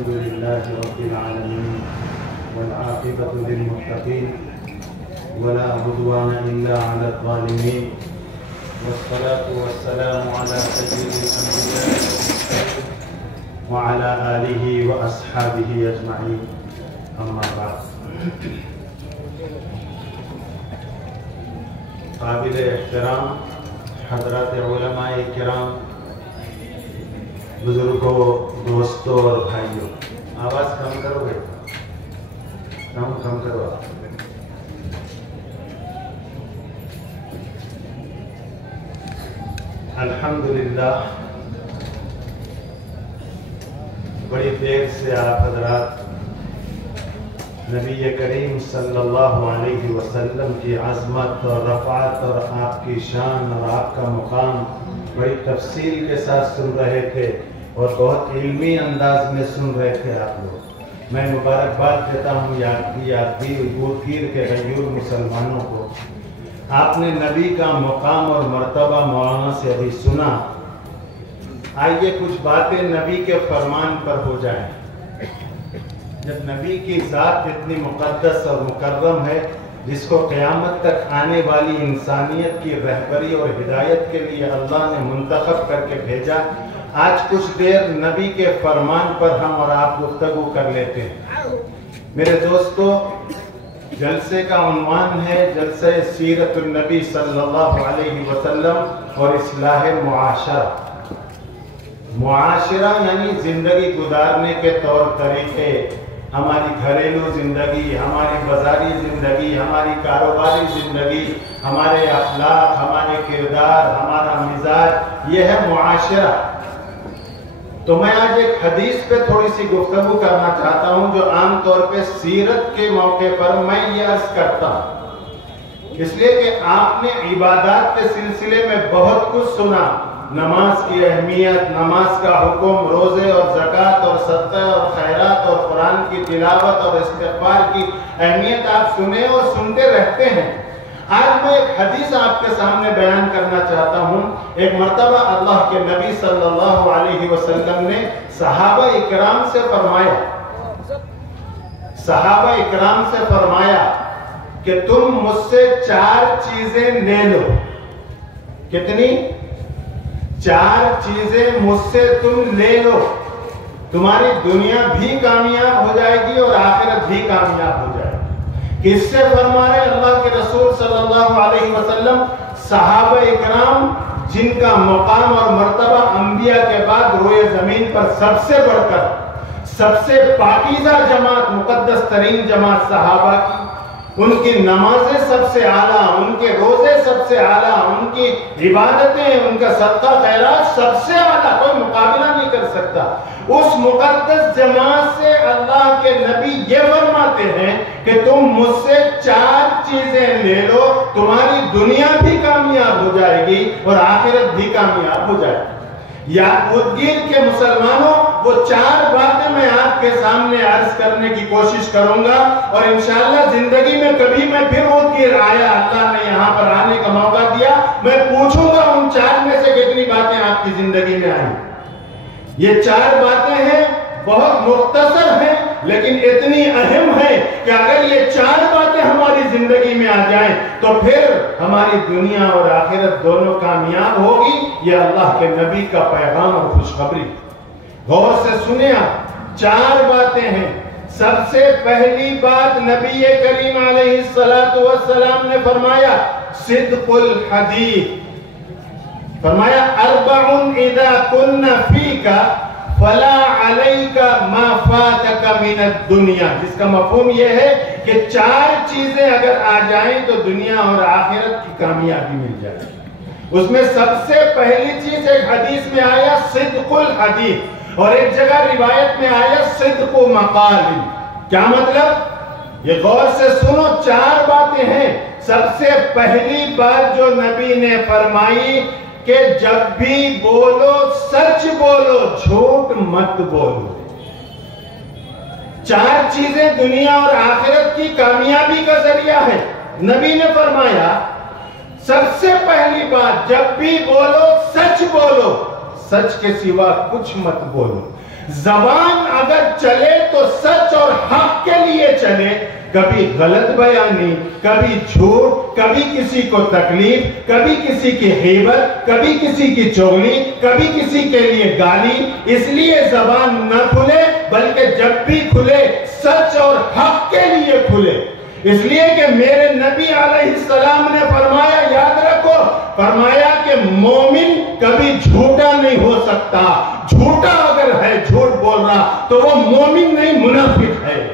الحمد لله رب العالمين والعاقبة للمتقين ولا عدوان إلا على الظالمين والصلاة والسلام على سيد الأنبياء وعلى آله وأصحابه أجمعين أما بعد قابل احترام حضرات علماء کرام، بزرگوں، دوستوں اور بھائیوں، آواز کم کرو گے؟ کم کرو آپ۔ الحمدللہ بڑی دیر سے آپ حضرات نبی کریم صلی اللہ علیہ وسلم کی عظمت اور رفعت اور آپ کی شان اور آپ کا مقام بڑی تفصیل کے ساتھ سن رہے تھے اور بہت علمی انداز میں سن رہے تھے آپ لوگ۔ میں مبارکباد دیتا ہوں یادگیر کے غیور مسلمانوں کو۔ آپ نے نبی کا مقام اور مرتبہ مولانا سے ابھی سنا۔ آئیے کچھ باتیں نبی کے فرمان پر ہو جائیں۔ جب نبی کی ذات اتنی مقدس اور مکرم ہے، جس کو قیامت تک آنے والی انسانیت کی رہبری اور ہدایت کے لیے اللہ نے منتخب کر کے بھیجا، آج کچھ دیر نبی کے فرمان پر ہم اور آپ گفتگو کر لیتے ہیں۔ میرے دوستو، جلسے کا عنوان ہے جلسہ سیرت النبی صلی اللہ علیہ وسلم اور اصلاح معاشرہ۔ معاشرہ یعنی زندگی گزارنے کے طور طریقے، ہماری گھریلو زندگی، ہماری بازاری زندگی، ہماری کاروباری زندگی، ہمارے اخلاق، ہمارے کردار، ہمارا مزاج، یہ ہے معاشرہ۔ تو میں آج ایک حدیث پہ تھوڑی سی گفتگو کرنا چاہتا ہوں جو عام طور پہ سیرت کے موقع پر میں یہ عرض کرتا ہوں، اس لیے کہ آپ نے عبادات کے سلسلے میں بہت کچھ سنا، نماز کی اہمیت، نماز کا حکم، روزے اور زکوٰۃ اور صدقہ اور خیرات اور قرآن کی تلاوت اور استغفار کی اہمیت آپ سنے اور سنتے رہتے ہیں۔ آج میں ایک حدیث آپ کے سامنے بیان کرنا چاہتا ہوں۔ ایک مرتبہ اللہ کے نبی صلی اللہ علیہ وسلم نے صحابہ اکرام سے فرمایا کہ تم مجھ سے 4 چیزیں لے لو۔ کتنی؟ 4 چیزیں مجھ سے تم لے لو، تمہاری دنیا بھی کامیاب ہو جائے گی اور آخرت بھی کامیاب ہو جائے گی۔ کس سے فرما رہے اللہ کے رسول صلی اللہ علیہ وسلم؟ صحابہ اکرام جن کا مقام اور مرتبہ انبیاء کے بعد روئے زمین پر سب سے بڑھ کر سب سے پاکیزہ جماعت، مقدس ترین جماعت صحابہ کی، ان کی نمازیں سب سے اعلیٰ، ان کے روزے سب سے اعلیٰ، ان کی عبادتیں، ان کا صدقہ خیرات سب سے اعلیٰ، کوئی مقابلہ نہیں کر سکتا۔ اس مقدس جماعت سے اللہ کے نبی یہ فرماتے ہیں کہ تم مجھ سے 4 چیزیں لے لو، تمہاری دنیا بھی کامیاب ہو جائے گی اور آخرت بھی کامیاب ہو جائے گی۔ یادگیر کے مسلمانوں، وہ 4 باتیں میں آپ کے سامنے عرض کرنے کی کوشش کروں گا، اور انشاءاللہ زندگی میں کبھی میں پھر یادگیر آیا، اللہ نے یہاں پر آنے کا موقع دیا، میں پوچھوں گا ان 4 میں سے کتنی باتیں آپ کی زندگی میں آئیں۔ یہ 4 باتیں ہیں، بہت مختصر ہیں لیکن اتنی اہم ہیں کہ اگر یہ 4 باتیں ہماری زندگی میں آ جائیں تو پھر ہماری دنیا اور آخرت دونوں کامیاب ہوگی۔ یہ اللہ کے نبی کا پیغام اور خوشخبری۔ غور سے سنیں آپ، 4 باتیں ہیں۔ سب سے پہلی بات نبی کریم علیہ السلام نے فرمایا صدق الحدیث۔ فرمایا 4 اذا کن فیک فلا علیک ما فاتک من الدنیا، جس کا مفہوم یہ ہے کہ 4 چیزیں اگر آ جائیں تو دنیا اور آخرت کی کامیابی مل جائے۔ اس میں سب سے پہلی چیز ایک حدیث میں آیا صدق الحدیث، اور ایک جگہ روایت میں آیا صدق مقال۔ کیا مطلب؟ یہ غور سے سنو، 4 باتیں ہیں۔ سب سے پہلی بات جو نبی نے فرمائی کہ جب بھی بولو سچ بولو، جھوٹ مت بولو۔ 4 چیزیں دنیا اور آخرت کی کامیابی کا ذریعہ ہے۔ نبی نے فرمایا سب سے پہلی بات، جب بھی بولو سچ بولو، سچ کے سوا کچھ مت بولو۔ زبان اگر چلے تو سچ اور حق کے لیے چلے، کبھی غلط بیانی، کبھی جھوٹ، کبھی کسی کو تکلیف، کبھی کسی کی غیبت، کبھی کسی کی چغلی، کبھی کسی کے لیے گالی. اس لیے زبان نہ کھلے، بلکہ جب بھی کھلے سچ اور حق کے لیے کھلے. اس لیے کہ میرے نبی علیہ السلام نے فرمایا، یاد رکھو، فرمایا کہ مومن کبھی جھوٹا نہیں ہو سکتا. جھوٹا اگر ہے، جھوٹ بول رہا، تو وہ مومن نہیں، منافق ہے.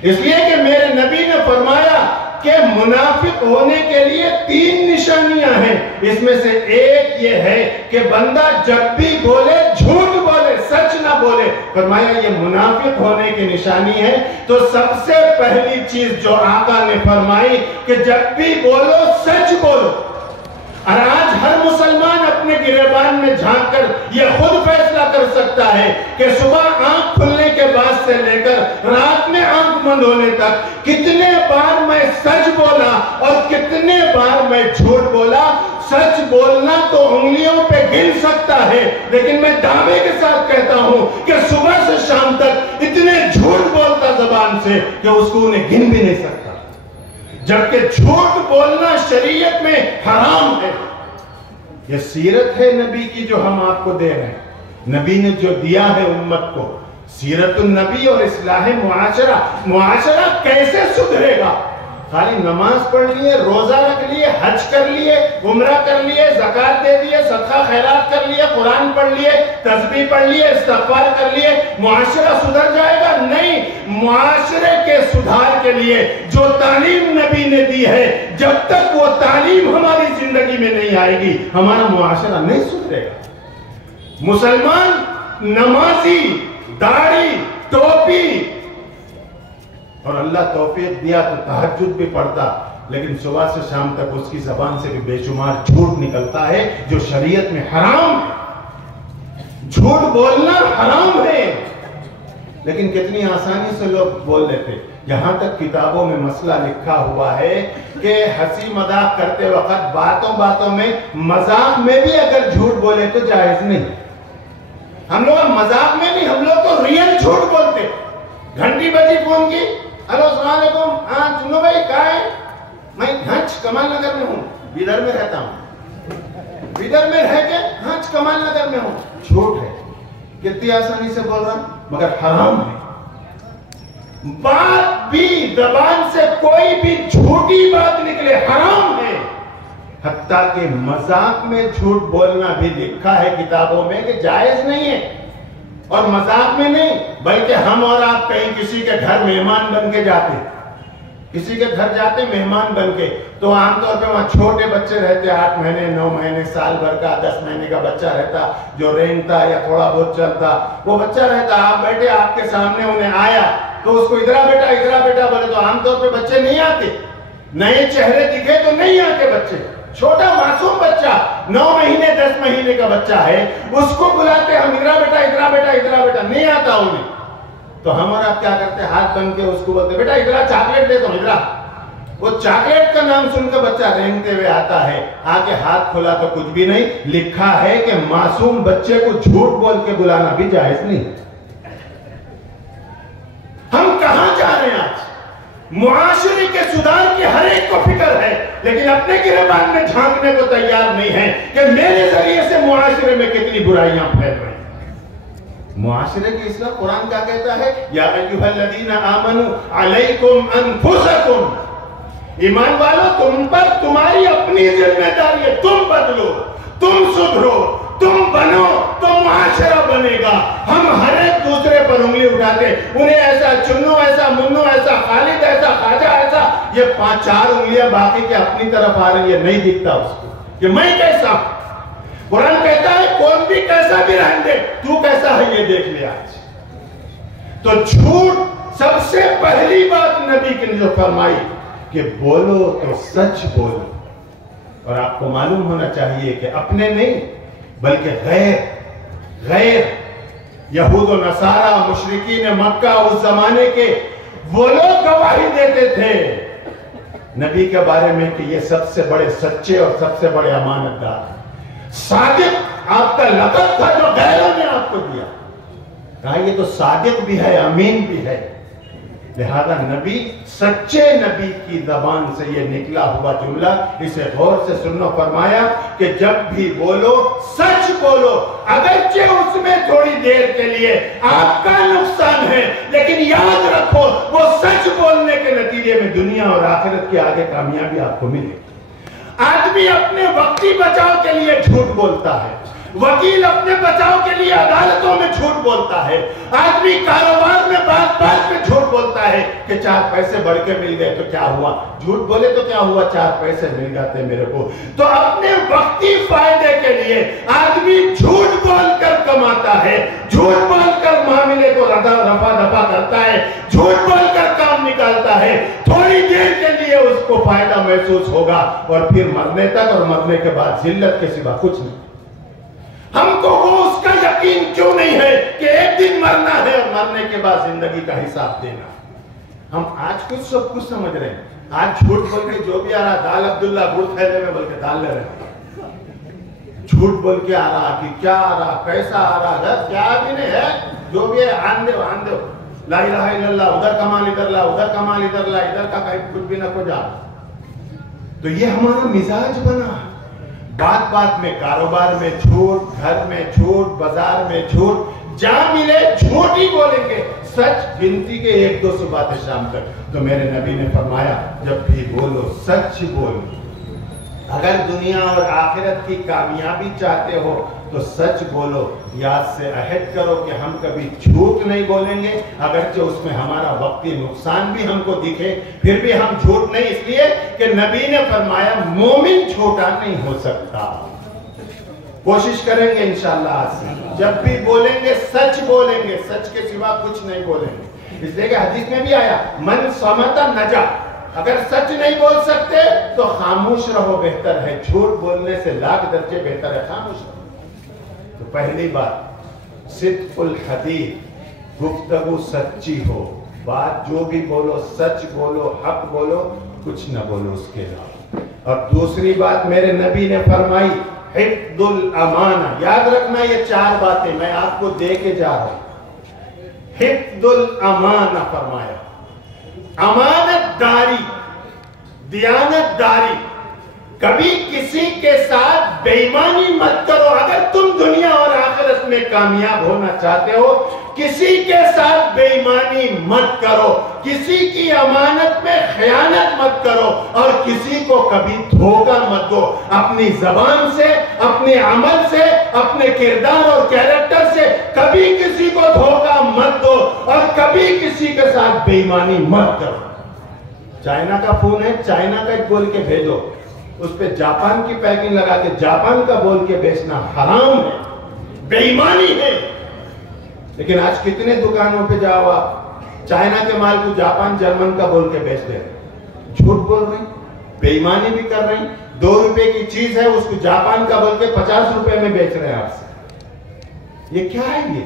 اس لیے کہ میرے نبی نے فرمایا کہ منافق ہونے کے لیے 3 نشانیاں ہیں. اس میں سے ایک یہ ہے کہ بندہ جب بھی بولے جھوٹ بولے، سچ نہ بولے. فرمایا یہ منافق ہونے کی نشانی ہے. تو سب سے پہلی چیز جو آقا نے فرمائی کہ جب بھی بولو سچ بولو. اور آج ہر مسلمان اپنے گریبان میں جھانک کر یہ خود فیصلہ کر سکتا ہے کہ صبح آنکھ کھلنے کے بعد سے لے کر رات میں آنکھ بند ہونے تک کتنے بار میں سچ بولا اور کتنے بار میں جھوٹ بولا. سچ بولنا تو انگلیوں پہ گن سکتا ہے، لیکن میں دعوے کے ساتھ کہتا ہوں کہ صبح سے شام تک اتنے جھوٹ بولتا زبان سے کہ اس کو انہیں گن بھی نہیں سکتا. جبکہ جھوٹ بولنا شریعت میں حرام ہے. یہ سیرت ہے نبی کی جو ہم آپ کو دے رہے ہیں. نبی نے جو دیا ہے امت کو، سیرت النبی اور اصلاح معاشرہ. معاشرہ کیسے سدھرے گا؟ خالی نماز پڑھ لیے، روزہ رکھ لیے، حج کر لیے، عمرہ کر لیے، زکوٰۃ دے دیے، صدقہ خیرات کر لیے، قرآن پڑھ لیے، تسبیح پڑھ لیے، استغفار کر لیے، معاشرہ سدھر جائے گا؟ نہیں. معاشرے کے سدھار کے لیے جو تعلیم نبی نے دی ہے، جب تک وہ تعلیم ہماری زندگی میں نہیں آئے گی، ہمارا معاشرہ نہیں سدھرے گا. مسلمان نمازی، داڑھی، ٹوپی، اور اللہ توفیق دیا تو تہجد بھی پڑھتا، لیکن صبح سے شام تک اس کی زبان سے بھی بے شمار جھوٹ نکلتا ہے جو شریعت میں حرام ہے. جھوٹ بولنا حرام ہے، لیکن کتنی آسانی سے لوگ بول لیتے. یہاں تک کتابوں میں مسئلہ لکھا ہوا ہے کہ ہنسی مذاق کرتے وقت باتوں باتوں میں، مذاق میں بھی اگر جھوٹ بولے تو جائز نہیں. ہم لوگ مذاق میں نہیں، ہم لوگ تو ریئل جھوٹ بولتے. گھنٹی بجی فون کی، ہلو السلام علیکم، ہاں چنو بھائی کہاں ہے؟ میں ہنچ کمال نگر میں ہوں، بیدر میں رہتا ہوں. بیدر میں رہ کے ہنچ کمال نگر میں ہوں. جھوٹ ہے. کتنی آسانی سے بول رہا، مگر حرام ہے. بات بھی زبان سے کوئی بھی جھوٹی بات نکلے حرام ہے. حتیٰ کہ مذاق میں جھوٹ بولنا بھی لکھا ہے کتابوں میں کہ جائز نہیں ہے. اور مذاق میں نہیں، بلکہ ہم اور آپ کہیں کسی کے گھر مہمان بن کے جاتے، کسی کے گھر جاتے مہمان بن کے، تو عام طور پہ وہاں چھوٹے بچے رہتے، 8 مہینے 9 مہینے سال بھر کا 10 مہینے کا بچہ رہتا جو رینگتا یا تھوڑا بہت چلتا. وہ بچہ رہتا، آپ بیٹھے، آپ کے سامنے انہیں آیا تو اس کو ادھرا بیٹا بولے تو عام طور پہ بچے نہیں آتے. نئے چہرے دکھے تو نہیں آتے بچے. چھوٹا معصوم بچہ 9 مہینے 10 مہینے کا بچہ ہے، اس کو بلاتے ہم، ادھرا بیٹا نہیں آتا انہیں. تو ہم اور آپ کیا کرتے، ہاتھ بن کے اس کو بولتے بیٹا ادھرا چاکلیٹ دے دو ادھرا. وہ چاکلیٹ کا نام سن کے بچہ رینگتے ہوئے آتا ہے، آ کے ہاتھ کھولا تو کچھ بھی نہیں. لکھا ہے کہ معصوم بچے کو جھوٹ بول کے بلانا بھی جائز نہیں. ہم کہاں جا رہے ہیں آج؟ معاشرے کے سدھار کی ہر ایک کو فکر ہے، لیکن اپنے گریبان میں جھانکنے کو تیار نہیں ہے کہ میرے ذریعے سے معاشرے میں کتنی برائیاں پھیل رہی ہیں. معاشرے کی اصلاح قرآن کیا کہتا ہے؟ یا ایھا الذین آمنوا علیکم انفسکم. ایمان والو، تم پر تمہاری اپنی ذمہ داری ہے. تم بدلو، تم سدھرو، تم بنو تو معاشرہ بنے گا. ہم ہر ایک دوسرے پر انگلی اٹھاتے، انہیں ایسا، چنو ایسا، منو ایسا، خالد ایسا، خواجہ ایسا. یہ 5-4 انگلیاں باقی کے اپنی طرف آ رہی ہے، نہیں دکھتا اس کو کہ میں کیسا ہوں. قرآن کہتا ہے کون بھی کیسا بھی رہنے دے، تو کیسا ہے یہ دیکھ لیا آج. تو جھوٹ سب سے پہلی بات نبی نے جو فرمائی کہ بولو تو سچ بولو. اور آپ کو معلوم ہونا چاہیے کہ اپنے نہیں بلکہ غیر یہود و نصارہ مشرکین مکہ اس زمانے کے وہ لوگ گواہی دیتے تھے نبی کے بارے میں کہ یہ سب سے بڑے سچے اور سب سے بڑے امانت دار. صادق آپ کا لقب تھا جو غیروں نے آپ کو دیا. کہا یہ تو صادق بھی ہے، امین بھی ہے. لہذا نبی، سچے نبی کی زبان سے یہ نکلا ہوا جملہ، اسے غور سے سنو. فرمایا کہ جب بھی بولو سچ بولو، اگرچہ اس میں تھوڑی دیر کے لیے آپ کا نقصان ہے، لیکن یاد رکھو وہ سچ بولنے کے نتیجے میں دنیا اور آخرت کی آگے کامیابی آپ کو ملے. آدمی اپنے وقتی بچاؤ کے لیے جھوٹ بولتا ہے، وکیل اپنے بچاؤ کے لیے عدالتوں میں جھوٹ بولتا ہے، آدمی کاروبار میں بات بات میں جھوٹ بولتا ہے کہ 4 پیسے بڑھ کے مل گئے تو کیا ہوا، جھوٹ بولے تو کیا ہوا، 4 پیسے مل جاتے میرے کو. تو اپنے وقتی فائدے کے لیے آدمی جھوٹ بول کر کماتا ہے، جھوٹ بول کر معاملے کو رفع دفع کرتا ہے، جھوٹ بول کر کام نکالتا ہے. تھوڑی دیر کے لیے اس کو فائدہ محسوس ہوگا اور پھر مرنے تک اور مرنے کے بعد ذلت کے سوا کچھ نہیں. ہم کو وہ اس کا یقین کیوں نہیں ہے کہ ایک دن مرنا ہے اور مرنے کے بعد زندگی کا حساب دینا. ہم آج کچھ سب کچھ سمجھ رہے ہیں. آج جھوٹ بول کے جو بھی آ رہا، دال عبداللہ گڑ تھیلے میں بول کے ڈال لے رہے ہیں. جھوٹ بول کے آ رہا کہ کیا آ رہا، کیسا آ رہا، گھر کیا بھی نہیں ہے، جو بھی ہے آن دو لا الہ الا اللہ، ادھر کمال ادھر لا، ادھر کمال ادھر لا، ادھر کا کچھ بھی نہ کو جا. تو یہ ہمارا مزاج بنا. بات بات میں، کاروبار میں جھوٹ، گھر میں جھوٹ، بازار میں جھوٹ، جہاں ملے جھوٹ ہی بولیں گے. سچ گنتی کے 1-2 باتیں شام تک. تو میرے نبی نے فرمایا جب بھی بولو سچ بولو. اگر دنیا اور آخرت کی کامیابی چاہتے ہو تو سچ بولو. یاد سے عہد کرو کہ ہم کبھی جھوٹ نہیں بولیں گے، اگرچہ اس میں ہمارا وقتی نقصان بھی ہم کو دکھے پھر بھی ہم جھوٹ نہیں. اس لیے کہ نبی نے فرمایا مومن جھوٹا نہیں ہو سکتا. کوشش کریں گے انشاءاللہ آج سے جب بھی بولیں گے سچ بولیں گے، سچ کے سوا کچھ نہیں بولیں گے. اس لیے کہ حدیث میں بھی آیا من صمت نجا. اگر سچ نہیں بول سکتے تو خاموش رہو بہتر ہے. جھوٹ بولنے سے لاکھ درجے بہتر ہے خاموش رہو. تو پہلی بات صدق الحدیث، گفتگو سچی ہو. بات جو بھی بولو سچ بولو، حق بولو، کچھ نہ بولو اس کے علاوہ. اور دوسری بات میرے نبی نے فرمائی حفظ الامانہ. یاد رکھنا یہ 4 باتیں میں آپ کو دے کے جا رہا ہوں. حفظ الامانہ فرمایا، امانت داری، دیانت داری. کبھی کسی کے ساتھ بے ایمانی مت کرو. اگر تم دنیا اور آخرت میں کامیاب ہونا چاہتے ہو کسی کے ساتھ بے ایمانی مت کرو، کسی کی امانت میں خیانت مت کرو اور کسی کو کبھی دھوکہ مت دو. اپنی زبان سے، اپنے عمل سے، اپنے کردار اور کیریکٹر سے کبھی کسی کو دھوکہ مت دو اور کبھی کسی کے ساتھ بے ایمانی مت کرو. چائنا کا فون ہے، چائنا کا بول کے بھیجو، اس پہ جاپان کی پیکنگ لگا کے جاپان کا بول کے بیچنا حرام ہے، بے ایمانی ہے. لیکن آج کتنے دکانوں پہ جاؤ آپ، چائنا کے مال کو جاپان جرمن کا بول کے بیچ دے رہے، جھوٹ بول رہے ہیں، بے ایمانی بھی کر رہے ہیں. 2 روپے کی چیز ہے اس کو جاپان کا بول کے 50 روپے میں بیچ رہے ہیں آپ سے. یہ کیا ہے؟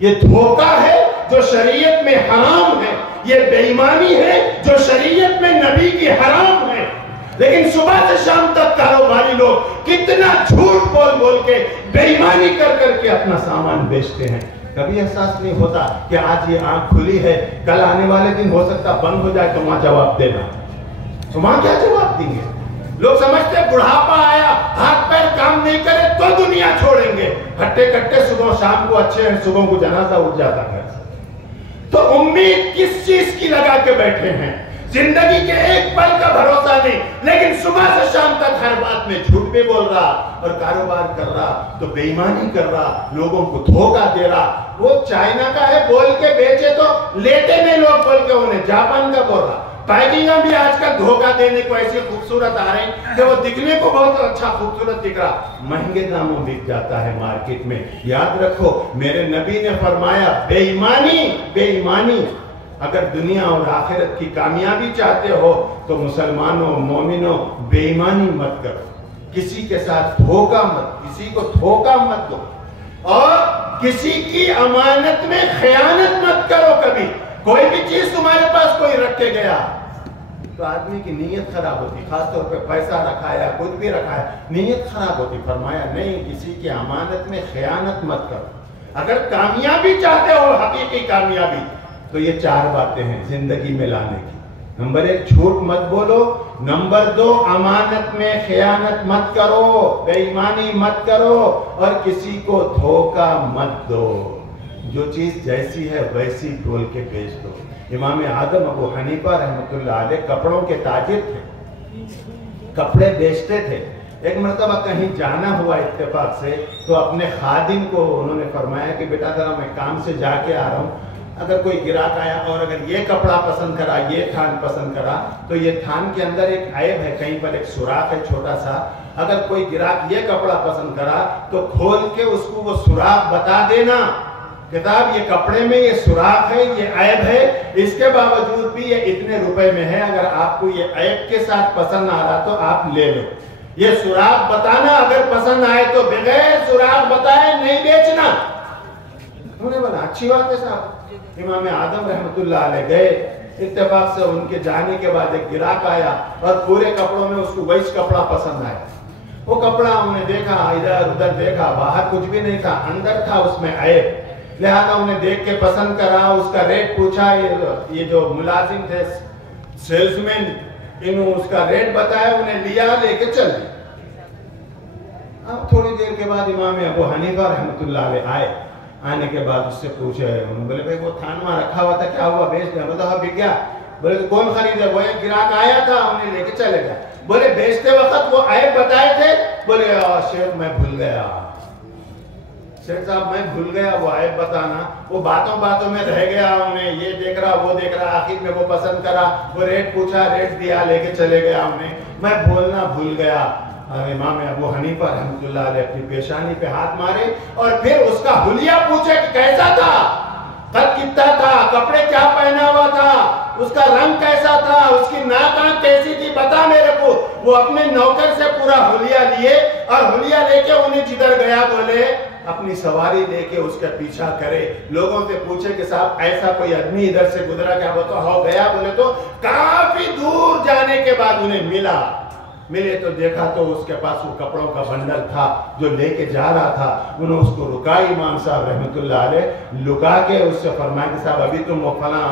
یہ دھوکہ ہے جو شریعت میں حرام ہے. یہ بے ایمانی ہے جو شریعت میں نبی کی حرام ہے. لیکن صبح سے شام تک کاروباری لوگ کتنا جھوٹ بول بول کے بے ایمانی کر کر کے اپنا سامان بیچتے ہیں. کبھی احساس نہیں ہوتا کہ آج یہ آنکھ کھلی ہے، کل آنے والے دن ہو سکتا بند ہو جائے تو وہاں جواب دینا. تو وہاں کیا جواب دیں گے؟ لوگ سمجھتے بڑھاپا آیا، ہاتھ پیر کام نہیں کرے تو دنیا چھوڑیں گے. ہٹے کٹے صبح شام کو اچھے ہیں، صبح کو جنازہ اٹھ جاتا ہے. تو امید کس چیز کی لگا کے بیٹھے ہیں؟ زندگی کے ایک پل کا بھروسہ نہیں، لیکن صبح سے شام تک ہر بات میں جھوٹ بھی بول رہا اور کاروبار کر رہا تو بے ایمانی کر رہا، لوگوں کو دھوکہ دے رہا. وہ چائنا کا ہے بول کے بیچے تو لیتے میں لوگ بول کے انہیں جاپان کا بول رہا. پیکنگاں بھی آج کل دھوکہ دینے کو ایسی خوبصورت آ رہی کہ وہ دکھنے کو بہت اچھا خوبصورت دکھ رہا، مہنگے داموں بک جاتا ہے مارکیٹ میں. یاد رکھو میرے نبی نے فرمایا بے ایمانی، بے ایمانی. اگر دنیا اور آخرت کی کامیابی چاہتے ہو تو مسلمانوں، مومنوں، بے ایمانی مت کرو. کسی کے ساتھ دھوکہ مت، کسی کو دھوکہ مت دو اور کسی کی امانت میں خیانت مت کرو. کبھی کوئی بھی چیز تمہارے پاس کوئی رکھ کے گیا تو آدمی کی نیت خراب ہوتی، خاص طور پہ پیسہ رکھا ہے، کچھ بھی رکھا ہے، نیت خراب ہوتی. فرمایا نہیں، کسی کی امانت میں خیانت مت کرو. اگر کامیابی چاہتے ہو حقیقی کامیابی تو یہ 4 باتیں ہیں زندگی میں لانے کی. نمبر 1 جھوٹ مت بولو. نمبر 2 امانت میں خیانت مت کرو, بے ایمانی مت کرو, اور کسی کو دھوکہ مت دو. جو چیز جیسی ہے ویسی بول کے بیچ دو. امام اعظم ابو حنیفہ رحمۃ اللہ علیہ کپڑوں کے تاجر تھے, کپڑے بیچتے تھے. ایک مرتبہ کہیں جانا ہوا اتفاق سے, تو اپنے خادم کو انہوں نے فرمایا کہ بیٹا ذرا میں کام سے جا کے آ رہا ہوں, اگر کوئی گراہک آیا اور اگر یہ کپڑا پسند کرا, یہ تھان پسند کرا, تو یہ تھان کے اندر ایک عیب ہے, کہیں پر ایک سوراخ ہے چھوٹا سا, اگر کوئی گراہک یہ کپڑا پسند کرا تو کھول کے اس کو وہ سوراخ بتا دینا, کتاب یہ کپڑے میں یہ سوراخ ہے, یہ عیب ہے, اس کے باوجود بھی یہ اتنے روپے میں ہے, اگر آپ کو یہ عیب کے ساتھ پسند آ رہا تو آپ لے لو. یہ سوراخ بتانا, اگر پسند آئے تو بغیر سوراخ بتائے نہیں بیچنا. انہوں نے بولا اچھی بات ہے صاحب. امام اعظم رحمۃ اللہ علیہ گئے, اتفاق سے ان کے جانے کے بعد ایک گراہک آیا اور پورے کپڑوں میں اس کو وہی کپڑا پسند آیا. وہ کپڑا انہوں نے دیکھا, ادھر ادھر دیکھا, باہر کچھ بھی نہیں تھا, اندر تھا اس میں عیب. لہذا انہیں دیکھ کے پسند کرا, اس کا ریٹ پوچھا. یہ جو ملازم تھے سیلز مین, انہوں اس کا ریٹ بتایا, انہیں لیا, لے کے چل دی. اب تھوڑی دیر کے بعد امام ابو حنیفہ رحمۃ اللہ علیہ آئے. آنے کے بعد اس سے پوچھے, انہوں بولے بھائی وہ تھان وہاں رکھا ہوا تھا, کیا ہوا, بیچ دیا؟ بولا بک گیا. بولے تو کون خریدا؟ وہ ایک گراہک آیا تھا, انہیں لے کے چلے گیا. بولے بیچتے وقت وہ عیب بتائے تھے؟ بولے شیخ میں بھول گیا, شیخ صاحب میں بھول گیا وہ عیب بتانا, وہ باتوں باتوں میں رہ گیا, انہیں یہ دیکھ رہا وہ دیکھ رہا, آخر میں وہ پسند کرا, وہ ریٹ پوچھا, ریٹ دیا, لے کے چلے گیا, انہیں میں بولنا بھول گیا. اور امام ابو حنیفہ رحمۃ اللہ علیہ اپنی پیشانی پہ ہاتھ مارے اور پھر اس کا حلیہ پوچھے کہ کیسا تھا, قد کتنا تھا, کپڑے کیا پہنا ہوا تھا, اس کا رنگ کیسا تھا, اس کی ناک کیسی تھی, بتا میرے کو. وہ اپنے نوکر سے پورا حلیہ لیے اور حلیہ لے کے انہیں جدھر گیا, بولے اپنی سواری لے کے اس کا پیچھا کرے, لوگوں سے پوچھے کہ صاحب ایسا کوئی آدمی ادھر سے گزرا کیا؟ وہ تو ہو گیا. بولے تو کافی دور جانے کے بعد انہیں ملے تو دیکھا تو اس کے پاس وہ کپڑوں کا بنڈل تھا جو لے کے جا رہا تھا. انہوں اس کو رکا, امام صاحب رحمۃ اللہ علیہ لکا کے اس سے فرمایا کہ صاحب ابھی تم وہ فلاں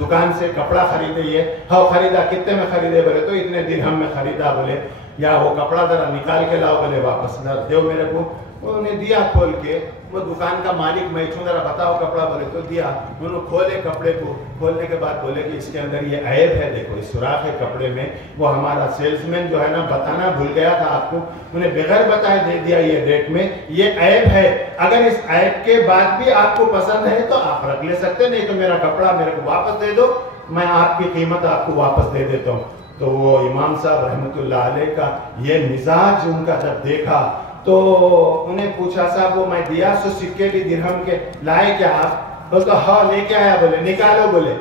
دکان سے کپڑا خریدے, یہ ہاں خریدا, کتنے میں خریدے؟ بولے تو اتنے درہم میں خریدا. بولے یا وہ کپڑا ذرا نکال کے لاؤ, بولے واپس دیو میرے کو. انہوں نے دیا کھول کے, وہ دکان کا مالک میں چھوں, ذرا بتاؤ کپڑا. بولے تو دیا. انہوں کھولے کپڑے کو, کھولنے کے بعد بولے کہ اس کے اندر یہ عیب ہے, دیکھو اس سوراخ ہے کپڑے میں, وہ ہمارا سیلز مین جو ہے نا بتانا بھول گیا تھا آپ کو, انہیں بغیر بتائے دے دیا یہ ریٹ میں, یہ عیب ہے. اگر اس عیب کے بعد بھی آپ کو پسند ہے تو آپ رکھ لے سکتے, نہیں تو میرا کپڑا میرے کو واپس دے دو, میں آپ کی قیمت آپ کو واپس دے دیتا ہوں. تو وہ امام صاحب رحمۃ اللہ علیہ کا یہ مزاج ان کا جب دیکھا تو انہیں پوچھا, صاحب وہ میں دیا سو سکے بھی درہم کے لائے کیا آپ؟ بولے ہاں لے کے آیا. بولے نکالو. بولے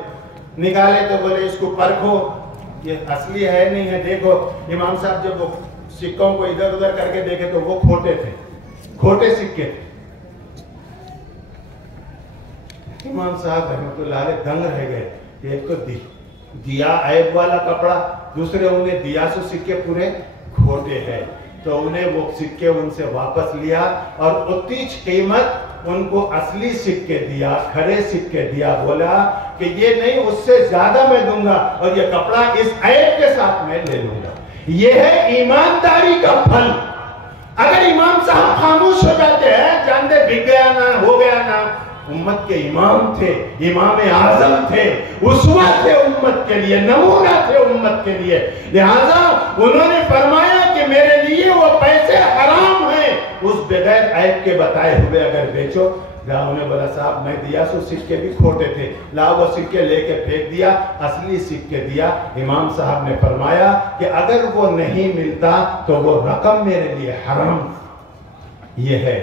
نکالے تو بولے اس کو پرکھو, یہ اصلی ہے نہیں ہے دیکھو. امام صاحب جب وہ سکوں کو ادھر ادھر کر کے دیکھے تو وہ کھوٹے تھے, کھوٹے سکے تھے. امام صاحب رحمۃ اللہ علیہ دنگ رہ گئے. ایک تو دیا عیب والا کپڑا, دوسرے انہیں دیا سو سکے پورے کھوٹے ہیں. تو انہیں وہ سکے ان سے واپس لیا اور اتنی قیمت ان کو اصلی سکے دیا, کھڑے سکے دیا. بولا کہ یہ نہیں, اس سے زیادہ میں دوں گا اور یہ کپڑا اس عیب کے ساتھ میں لے لوں گا. یہ ہے ایمانداری کا پھل. اگر امام صاحب خاموش ہو جاتے ہیں, جانتے بک گیا نا, ہو گیا نا. امت کے امام تھے, امام اعظم تھے, اسوہ تھے امت کے لیے, نمونہ تھے امت کے لیے. لہذا انہوں نے فرمایا کہ میرے لیے وہ پیسے حرام ہیں, اس بغیر عیب کے بتائے ہوئے اگر بیچو. انہوں نے بولا صاحب میں دیا سو سکے بھی کھوٹے تھے, لاؤ وہ سکے لے کے پھینک دیا, اصلی سکے دیا. امام صاحب نے فرمایا کہ اگر وہ نہیں ملتا تو وہ رقم میرے لیے حرام. یہ ہے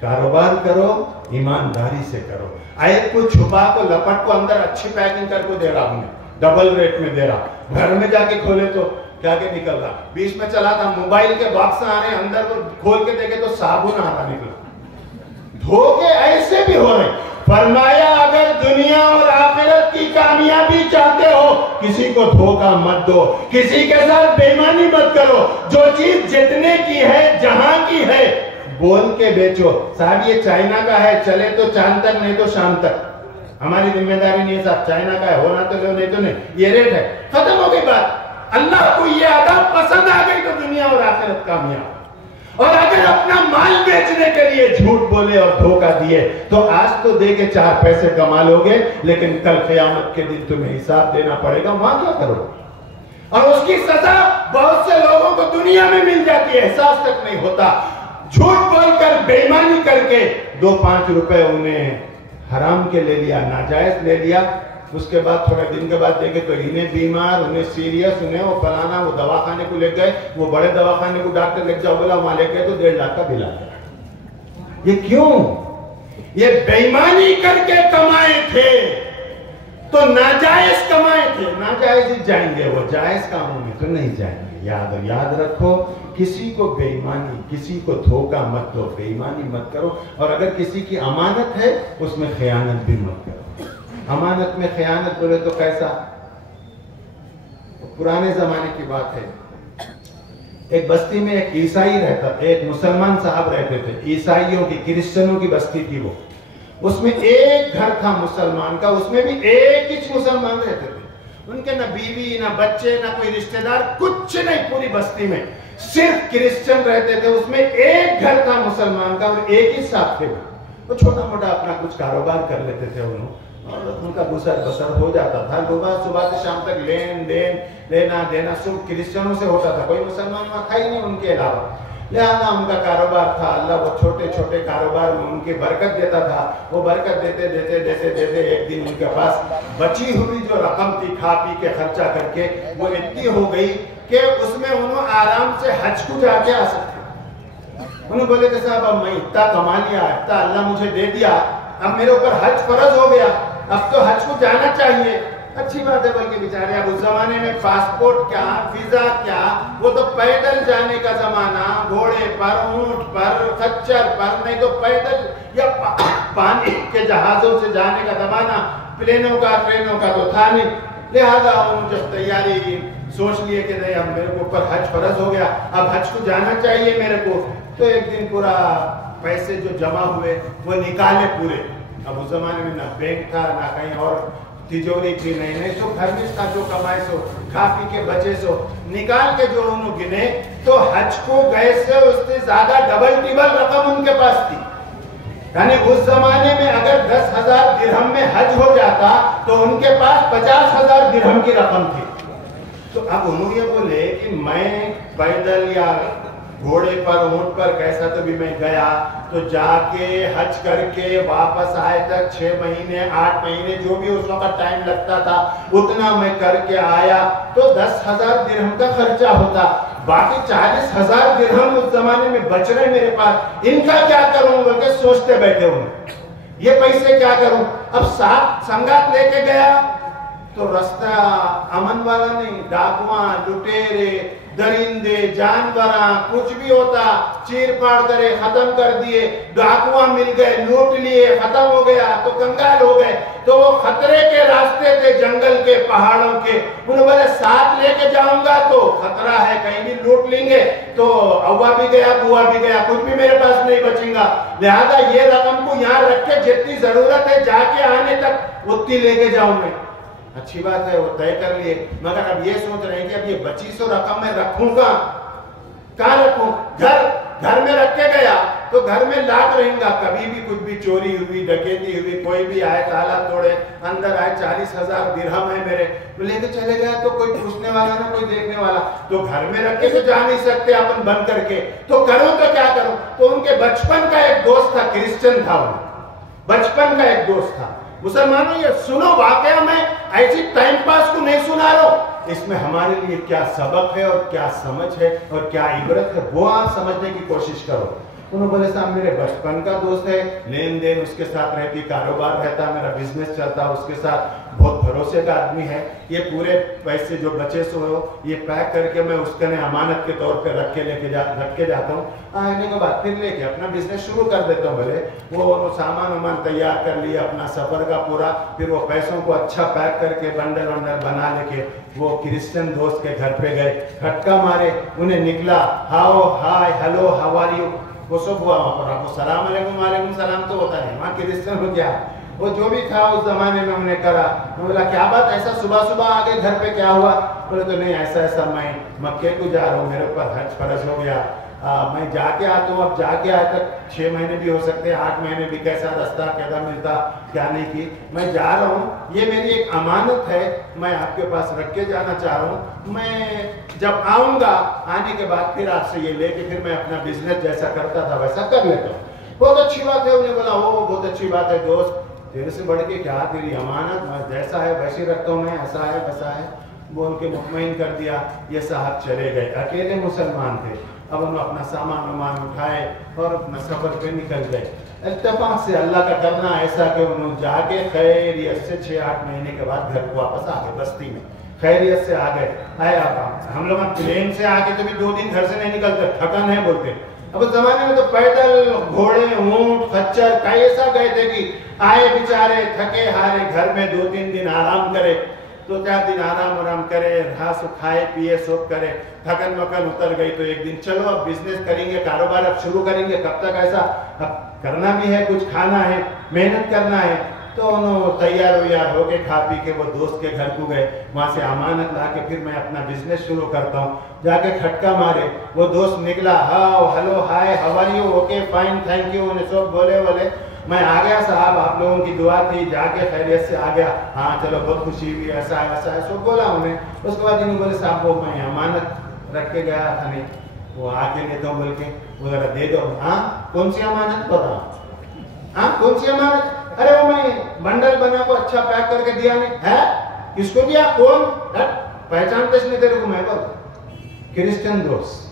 کاروبار کرو, ایمانداری سے کرو. عیب کو چھپا کو لپٹ کو اندر اچھی پیکنگ کر کو دے رہا ہوں, ڈبل ریٹ میں دے رہا. گھر میں جا کے کھولے تو کیا کہ نکل رہا. بیچ میں چلا تھا, موبائل کے باکس آ رہے, اندر کو کھول کے دیکھے تو صابن آ رہا نکلا. دھوکے ایسے بھی ہو رہے. فرمایا اگر دنیا اور آخرت کی کامیابی چاہتے ہو, کسی کو دھوکہ مت دو, کسی کے ساتھ بے ایمانی مت کرو. جو چیز جتنے کی ہے, جہاں کی ہے, بول کے بیچو صاحب یہ چائنا کا ہے چلے تو چاند تک نہیں تو شام تک ہماری ذمہ داری نہیں ہے صاحب چائنا کا ہے ہونا تو لو نہیں تو نہیں یہ ریٹ ہے ختم ہو گئی بات اللہ کو یہ آداب پسند آ گئی تو دنیا اور آخرت کامیاب اور اگر اپنا مال بیچنے کے لیے جھوٹ بولے اور دھوکہ دیے تو آج تو دے کے 4 پیسے کما لو گے لیکن کل قیامت کے دن تمہیں حساب دینا پڑے گا وہاں کیا کرو اور اس کی سزا بہت سے لوگوں کو دنیا میں مل جاتی ہے احساس تک نہیں ہوتا جھوٹ بول کر بے ایمانی کر کے 2-5 روپے انہیں حرام کے لے لیا ناجائز لے لیا اس کے بعد تھوڑے دن کے بعد دیکھے تو انہیں بیمار انہیں سیریس انہیں وہ فلانا وہ دواخانے کو لے گئے وہ بڑے دواخانے کو ڈاکٹر لے جاؤ بولا وہاں لے گئے تو 1.5 لاکھ کا بل آ گیا یہ کیوں یہ بے ایمانی کر کے کمائے تھے تو ناجائز کمائے تھے ناجائز ہی جائیں گے وہ جائز کاموں میں تو نہیں جائیں گے یاد رکھو کسی کو بے ایمانی کسی کو دھوکہ مت دو بے ایمانی مت کرو اور اگر کسی کی امانت ہے اس میں خیانت بھی مت کرو امانت میں خیانت بولے تو کیسا پرانے زمانے کی بات ہے ایک بستی میں ایک عیسائی رہتا ایک مسلمان صاحب رہتے تھے عیسائیوں کی کرسچنوں کی بستی تھی وہ اس میں ایک گھر تھا مسلمان کا اس میں بھی ایک ہی مسلمان رہتے تھے ان کے نہ بیوی نہ بچے نہ کوئی رشتہ دار کچھ نہیں پوری بستی میں صرف کرسچن رہتے تھے اس میں ایک گھر تھا مسلمان کا اور ایک ہی صاحب تھے وہ چھوٹا موٹا اپنا کچھ کاروبار کر لیتے تھے اور ان کا گزر بسر ہو جاتا تھا صبح سے شام تک لین دین لینا دینا صرف کرسچنوں سے ہوتا تھا کوئی مسلمان وہاں تھا ہی نہیں ان کے علاوہ لہذا ان کا کاروبار تھا اللہ وہ چھوٹے چھوٹے کاروبار میں ان کی برکت دیتا تھا وہ برکت دیتے دیتے دیتے دیتے ایک دن ان کے پاس بچی ہوئی جو رقم تھی کھا پی کے خرچہ کر کے وہ اتنی ہو گئی کہ اس میں انہوں آرام سے حج کو جا کے آ سکتے انہوں بولے کہ صاحب اب میں اتنا کما لیا اتنا اللہ مجھے دے دیا اب میرے اوپر حج فرض ہو گیا اب تو حج کو جانا چاہیے اچھی بات ہے بلکہ بیچارے اب اس زمانے میں پاسپورٹ کیا ویزا کیا وہ تو پیدل جانے کا زمانہ گھوڑے پر اونٹ پر خچر پر نہیں تو پیدل یا پانی کے جہازوں سے جانے کا زمانہ پلینوں کا ٹرینوں کا تو تھا نہیں لہذا انہوں جب تیاری کی سوچ لیے کہ نہیں اب میرے کو اوپر حج فرض ہو گیا اب حج کو جانا چاہیے میرے کو تو ایک دن پورا پیسے جو جمع ہوئے وہ نکالے پورے اب اس زمانے میں نہ بینک تھا نہ کہیں اور تجوری تھی نہیں تو گھر میں تھا جو کمائے سو کھا پی کے بچے سو نکال کے جو انہوں گنے تو حج کو گئے سے اس سے زیادہ ڈبل ٹیبل رقم ان کے پاس تھی یعنی اس زمانے میں اگر 10,000 درہم میں حج ہو جاتا تو ان کے پاس 50,000 درہم کی رقم تھی تو اب انہوں یہ بولے کہ میں پیدل یا گھوڑے پر اونٹ پر کیسا تو بھی میں گیا تو جا کے حج کر کے واپس آئے تک 6 مہینے 8 مہینے جو بھی اس وقت ٹائم لگتا تھا اتنا میں کر کے آیا تو 10,000 درہم کا خرچہ ہوتا باقی 40,000 درہم اس زمانے میں بچ رہے میرے پاس ان کا کیا کروں بول کے سوچتے بیٹھے ہوں یہ پیسے کیا کروں اب ساتھ سنگات لے کے گیا تو رستہ امن والا نہیں ڈاکواں لٹیرے درندے جانوراں کچھ بھی ہوتا چیر پاڑ کرے ختم کر دیے ڈاکواں مل گئے لوٹ لیے ختم ہو گیا تو کنگال ہو گئے تو وہ خطرے کے راستے تھے جنگل کے پہاڑوں کے انہوں بولے ساتھ لے کے جاؤں گا تو خطرہ ہے کہیں بھی لوٹ لیں گے تو اوا بھی گیا بوا بھی گیا کچھ بھی میرے پاس نہیں بچیں گا لہذا یہ رقم کو یہاں رکھ کے جتنی ضرورت ہے جا کے آنے تک اتنی لے کے جاؤں میں اچھی بات ہے وہ طے کر لیے مگر اب یہ سوچ رہے ہیں کہ اب یہ بچی سو رقم میں رکھوں گا کہاں رکھوں گھر میں رکھ کے گیا تو گھر میں لاکھ رہیں گا کبھی بھی کچھ بھی چوری ہوئی ڈکیتی ہوئی کوئی بھی آئے تالا توڑے اندر آئے 40,000 درہم ہے میرے لے کے چلے گئے تو کوئی پوچھنے والا نہ کوئی دیکھنے والا تو گھر میں رکھ کے تو جا نہیں سکتے اپن بند کر کے تو کروں تو کیا کروں تو ان کے بچپن کا ایک دوست تھا کرسچن تھا وہ بچپن کا ایک دوست تھا مسلمانوں یہ سنو واقعہ میں ایسی ٹائم پاس کو نہیں سنا رہا ہوں اس میں ہمارے لیے کیا سبق ہے اور کیا سمجھ ہے اور کیا عبرت ہے وہ آپ سمجھنے کی کوشش کرو انہوں بولے صاحب میرے بچپن کا دوست ہے لین دین اس کے ساتھ رہتی کاروبار رہتا میرا بزنس چلتا اس کے ساتھ بہت بھروسے کا آدمی ہے یہ پورے پیسے جو بچے سو ہو یہ پیک کر کے میں اس کے امانت کے طور پہ رکھ کے جاتا ہوں آنے کے بعد پھر لے کے اپنا بزنس شروع کر دیتا ہوں بولے وہ سامان وامان تیار کر لیا اپنا سفر کا پورا پھر وہ پیسوں کو اچھا پیک کر کے بنڈل ونڈل بنا لے کے وہ کرسچن دوست کے گھر پہ گئے کھٹکا مارے انہیں نکلا how hi hello how are you وہ سب ہوا وہاں پر. آپ کو سلام علیکم وعلیکم سلام تو ہوتا نہیں, وہاں کرسچن ہو گیا. وہ جو بھی تھا اس زمانے میں ہم نے کرا. میں بولا کیا بات, ایسا صبح صبح آ گئے گھر پہ, کیا ہوا؟ بولے تو نہیں ایسا ایسا, میں مکے کو جا رہا ہوں, میرے اوپر حج فرض ہو گیا, میں جا کے آتا ہوں. اب جا کے آئے تک 6 مہینے بھی ہو سکتے, 8 مہینے بھی, کیسا رستہ کیسا ملتا کیا نہیں کی. میں جا رہا ہوں, یہ میری ایک امانت ہے, میں آپ کے پاس رکھ کے جانا چاہ رہا ہوں. میں جب آؤں گا, آنے کے بعد پھر آپ سے یہ لے کے پھر میں اپنا بزنس جیسا کرتا تھا ویسا کر لیتا ہوں. بہت اچھی بات ہے. انہیں بولا وہ بہت اچھی بات ہے دوست, تیرے سے بڑھ کے کیا, تیری امانت, میں جیسا ہے ویسے رکھتا ہوں, میں ایسا ہے ویسا ہے بول کے مطمئن کر دیا. یہ صاحب چلے گئے, اکیلے مسلمان تھے. اب انہوں اپنا سامان اٹھائے اور اپنا سفر پہ نکل گئے. اتفاق سے اللہ کا کرنا ایسا کہ انہوں جا کے خیریت سے 6-8 مہینے کے بعد گھر کو واپس آ گئے, بستی میں خیریت سے آ گئے. آئے آپ, ہم لوگ پلین سے آ کے تو بھی 2 دن گھر سے نہیں نکلتے, تھکن ہے بولتے. اب اس زمانے میں تو پیدل, گھوڑے, اونٹ, خچر کیسا گئے تھے کہ آئے بیچارے تھکے ہارے, گھر میں 2-3 دن آرام کرے, 2-4 دن آرام کرے, گھاس کھائے پیے سوپ کرے, تھکن مکن اتر گئی. تو ایک دن چلو اب بزنس کریں گے, کاروبار اب شروع کریں گے, کب تک ایسا, اب کرنا بھی ہے, کچھ کھانا ہے, محنت کرنا ہے. تو انہوں تیار ہو کے کھا پی کے وہ دوست کے گھر کو گئے, وہاں سے امانت لا کے پھر میں اپنا بزنس شروع کرتا ہوں. جا کے کھٹکا مارے, وہ دوست نکلا, how hello hi how are you, okay fine thank you, انہیں سب بولے. میں آ گیا صاحب, آپ لوگوں کی دعا تھی, جا کے خیریت سے آ گیا. ہاں چلو بہت خوشی ہوئی, ایسا ہے سب بولا انہیں. اس کے بعد انہوں بولے صاحب وہ میں امانت رکھ کے گیا تھا, نہیں وہ آ کے لیتا ہوں بول کے, وہ ذرا دے دو. ہاں کون سی امانت بتا, ہاں کون سی امانت؟ ارے وہ میں بنڈل بنا کو اچھا پیک کر کے دیا, نہیں ہے, کس کو دیا, کون, پہچانتے نہیں تیرے کو, میں بول کرسچن دوست.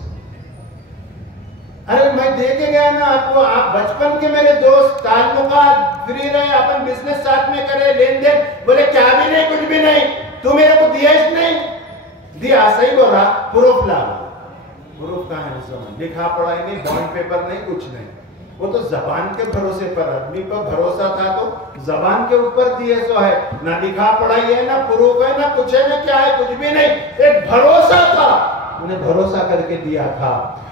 ارے میں دے کے گیا نا آپ کو, آپ بچپن کے میرے دوست, تعلقات فری رہے, اپن بزنس ساتھ میں کرے, لین دین. بولے کیا بھی نہیں, کچھ بھی نہیں, تو میرے کو دیا ہی نہیں. دیا صحیح بول رہا, پروف لا. پروف کہاں ہے, لکھا پڑھائی نہیں, بانڈ پیپر نہیں, کچھ نہیں. وہ تو زبان کے بھروسے پر, آدمی پر بھروسہ تھا تو زبان کے اوپر دیے سو ہے, نہ لکھا پڑھائی ہے, نہ پروف ہے, نہ کچھ ہے, نہ کیا ہے, کچھ بھی نہیں, ایک بھروسہ تھا, انہیں بھروسہ کر کے دیا تھا.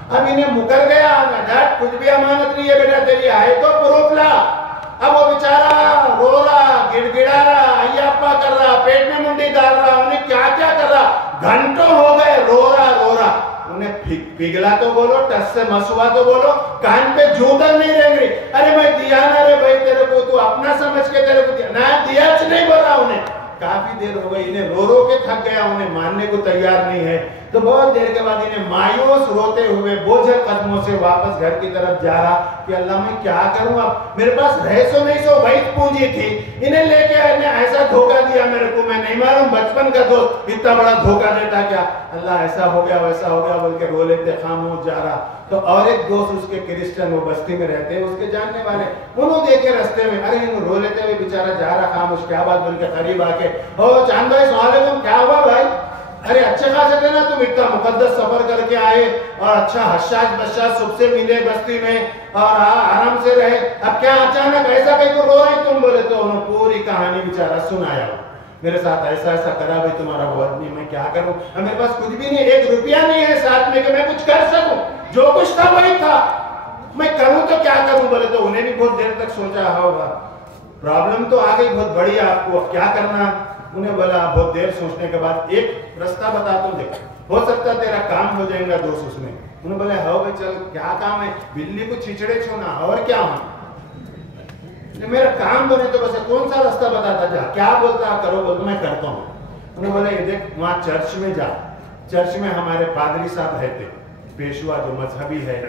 اب انہیں مکر گیا, ڈیڈ کچھ بھی امانت نہیں ہے بیٹا تیری, آئے تو پروف لا. اب وہ بیچارہ رو رہا, گڑ گڑا رہا, ایاپا کر رہا, پیٹ میں منڈی ڈال رہا, انہیں کیا کیا کر رہا, گھنٹوں ہو گئے رو رہا. انہیں پگھلا تو بولو, ٹس سے مسوا تو بولو, کان پہ جھوٹا نہیں رہ گئی. ارے میں دیا نا رے بھائی تیرے کو, تو اپنا سمجھ کے تیرے کو دیا نہ, دیا نہیں بول رہا. انہیں کافی دیر ہو گئی, انہیں رو کے تھک گیا, انہیں ماننے کو تیار نہیں ہے. تو بہت دیر کے بعد انہیں مایوس روتے ہوئے بوجھل قدموں سے واپس گھر کی طرف جا رہا کہ اللہ میں کیا کروں, اب میرے پاس رہے سو نہیں سو وہی پونجی تھی, انہیں لے کے ایسا دھوکہ دیا میرے کو, میں نہیں معلوم بچپن کا دوست اتنا بڑا دھوکہ دیتا کیا, اللہ ایسا ہو گیا ویسا ہو گیا بول کے رو لیتے, خاموش جا رہا. تو اور ایک دوست اس کے کرسچن, وہ بستی میں رہتے ہیں, اس کے جاننے والے, انہوں دیکھے رستے میں, ارے انہوں رو لیتے ہوئے بیچارہ جا رہا خاموش, کیا بات بول کے قریب آ کے, او چاند بھائی السلام علیکم, کیا ہوا بھائی, ارے اچھے خاصے تھے نا تم, اتنا مقدس سفر کر کے آئے اور اچھا حشاش بشاش سب سے ملے بستی میں اور آرام سے رہے, اب کیا اچانک ایسا کہیں کو رو رہے تم, بولے تو انہوں پوری کہانی بیچارہ سنایا, میرے ساتھ ایسا ایسا کرا بھائی تمہارا وہ آدمی, میں کیا کروں, میرے پاس کچھ بھی نہیں, 1 روپیہ نہیں ہے ساتھ میں کہ میں کچھ کر سکوں, جو کچھ تھا وہی تھا, میں کروں تو کیا کروں. بولے تو انہیں بھی بہت دیر تک سوچا ہوگا, پرابلم تو آ گئی بہت بڑی آپ کو, اب کیا کرنا. انہیں بولا بہت دیر سوچنے کے بعد ایک رستہ بتا تو دیکھ, ہو سکتا تیرا کام ہو جائے گا دوست. اس میں انہوں بولے ہاؤ بھائی چل, کیا کام ہے, بلی کو چچڑے چھونا, اور کیا ہوں, میرا کام بنے تو بس کون سا رستہ بتاتا جا, کیا بولتا کرو, بولتا میں کرتا ہوں. انہوں بولے یہ دیکھ وہاں چرچ میں جا, چرچ میں ہمارے پادری صاحب رہتے, پیشوا جو مذہبی ہے,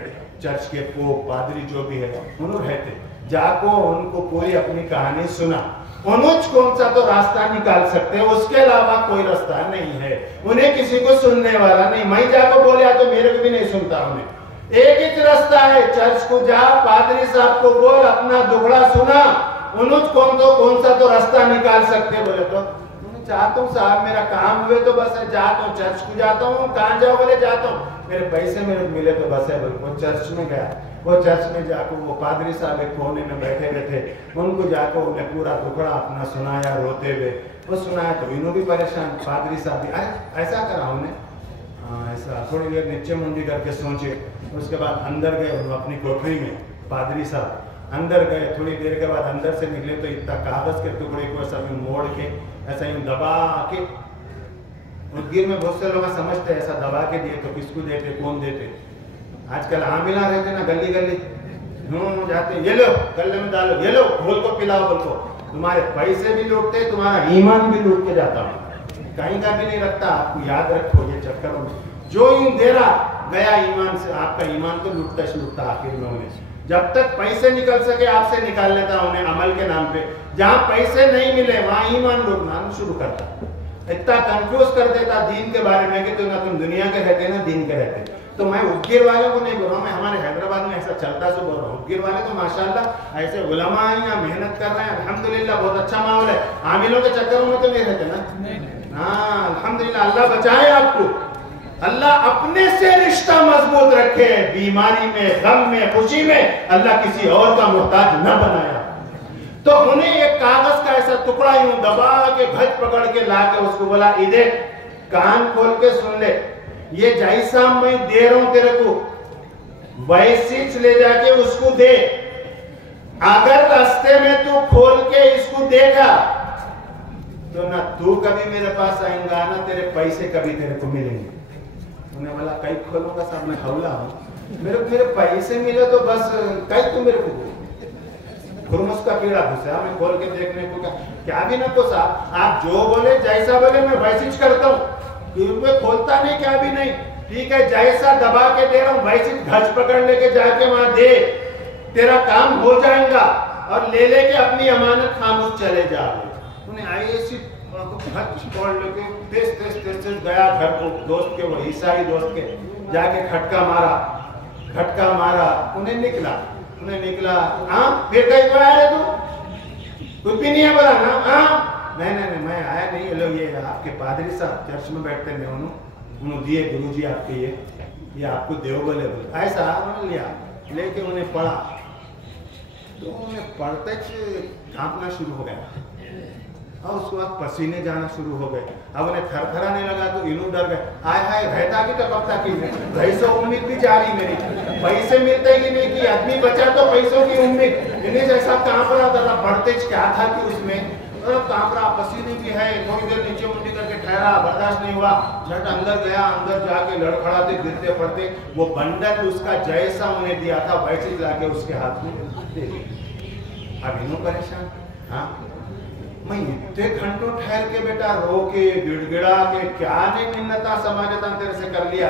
چرچ کے پوپ پادری جو بھی ہے انہوں رہتے, جا کو ان کو پوری اپنی کہانی سنا. انہوں کون سا تو راستہ نکال سکتے, اس کے علاوہ کوئی راستہ نہیں ہے, انہیں کسی کو سننے والا نہیں. میں جا کو بولیا تو میرے کو بھی نہیں سنتا, انہیں ایک ہی راستہ ہے, چرچ کو جا, پادری صاحب کو بول, اپنا دکھڑا سنا, انہوں کون سا تو راستہ نکال سکتے. بولے تو چاہتا ہوں صاحب میرا کام ہوئے تو بس ہے, جاتا ہوں چرچ کو جاتا ہوں, کہاں جاؤ, بولے جاتا ہوں, میرے پیسے میرے ملے تو بس ہے. بولے وہ چرچ میں گیا, وہ چرچ میں جا کر وہ پادری صاحب ایک کونے میں بیٹھے ہوئے تھے, ان کو جا کر انہیں پورا ٹکڑا اپنا سنایا روتے ہوئے. وہ سنایا تو انہوں بھی پریشان, پادری صاحب بھی ایسا کرا انہیں, ایسا تھوڑی دیر نیچے منڈی کر کے سوچے, اس کے بعد اندر گئے انہوں اپنی کوٹری میں، پادری صاحب اندر گئے، تھوڑی دیر کے بعد اندر سے نکلے تو اتنا کاغذ کے ٹکڑے کو ایسا یوں موڑ کے ایسا یوں دبا کے، ادگیر میں بہت سے لوگ سمجھتے ہیں ایسا دبا کے دیے تو کس کو دیتے، کون دیتے؟ آج کل عاملہ رہتے نا گلی گلی جاتے ہیں، یہ لو گلے میں ڈالو، یہ لو بول کو پلاؤ، بول کو تمہارے پیسے بھی لوٹتے، تمہارا ایمان بھی لوٹ کے جاتا ہوں، کہیں کا بھی نہیں رکھتا، آپ کو یاد رکھو یہ چکروں میں جو یوں دے رہا گیا ایمان سے، آپ کا ایمان تو لوٹتا آخر میں انہیں، جب تک پیسے نکل سکے آپ سے نکال لیتا انہیں عمل کے نام پہ، جہاں پیسے نہیں ملے وہاں ایمان لوٹنا شروع کرتا، اتنا کنفیوز کر دیتا دین کے بارے میں کہ تم دنیا کے رہتے نا دین کے رہتے۔ تو میں ادگیر والوں کو نہیں بول رہا ہوں، میں ہمارے حیدرآباد میں ایسا چلتا سو بول رہا ہوں، ادگیر والے تو ماشاءاللہ ایسے علماء ہیں یہاں محنت کر رہے ہیں، الحمدللہ بہت اچھا ماحول ہے، عاملوں کے چکروں میں تو نہیں رہتے نا، ہاں الحمدللہ، اللہ بچائے آپ کو، اللہ اپنے سے رشتہ مضبوط رکھے، بیماری میں، غم میں، خوشی میں اللہ کسی اور کا محتاج نہ بنایا۔ تو انہیں ایک کاغذ کا ایسا ٹکڑا یوں دبا کے گھٹ پکڑ کے لا کے اس کو بولا، ادھر کان کھول کے سن لے، یہ جیسا میں دے رہا ہوں تیرے کو ویسے لے جا کے اس کو دے، اگر راستے میں تو کھول کے اس کو دیکھا تو نہ تو کبھی میرے پاس آئیں گا نہ تیرے پیسے کبھی تیرے کو ملیں گے۔ انہیں بولا کئی کھولوں گا صاحب، میں حولہ ہوں، میرے پیسے ملے تو بس کئی تو میرے کو خرمس کا پیڑا گھسا، میں کھول کے دیکھنے کو کیا بھی نہ کو صاحب، آپ جو بولے جیسا بولے میں ویسے کرتا ہوں، میں کھولتا نہیں کیا بھی نہیں، ٹھیک ہے جیسا دبا کے دے رہا ہوں ویسے گھچ پکڑ لے کے جا کے وہاں دے، تیرا کام ہو جائے گا، اور لے لے کے اپنی امانت خاموش چلے جا۔ انہیں ایسی گھچ پکڑ لے کے تیز گیا گھر کو، دوست کے، وہ عیسائی دوست کے، جا کے کھٹکا مارا، انہیں نکلا، ہاں پھر کہیں کو آیا رہے تو کچھ بھی نہیں ہے بولا نا، ہاں نہیں میں آیا نہیں، لو یہ آپ کے پادری صاحب چرچ میں بیٹھتے ہیں، انہوں دیے گرو جی آپ کے یہ آپ کو دیو بولے ایسا انہوں لیا، لے کے انہیں پڑھا تو انہیں پڑھتے کانپنا شروع ہو گیا، اور اس کے بعد پسینے جانا شروع ہو گئے، اب انہیں تھر تھرانے لگا تو انہوں ڈر گئے، آئے رہتا کی ٹپکتا کی پیسوں امید بھی جاری میری، پیسے ملتے ہی نہیں کہ آدمی بچا تو پیسوں کی امید، انہیں جیسا کانپ رہا تھا، پڑھتے کیا تھا کہ اس میں کانپ رہا، پسینے کی ہے، تھوڑی دیر نیچے منڈی کر کے ٹھہرا، برداشت نہیں ہوا، جھٹ اندر گیا، اندر جا کے لڑکھڑاتے گرتے پڑتے وہ بنڈل اس کا جیسا انہیں دیا تھا ویسے لا کے اس کے ہاتھ میں دے دیا۔ اب انہوں پریشان، ہاں میں اتنے گھنٹوں ٹھہر کے بیٹا رو کے گڑ گڑا کے کیا نہیں منتا سماجتا تیرے سے کر لیا،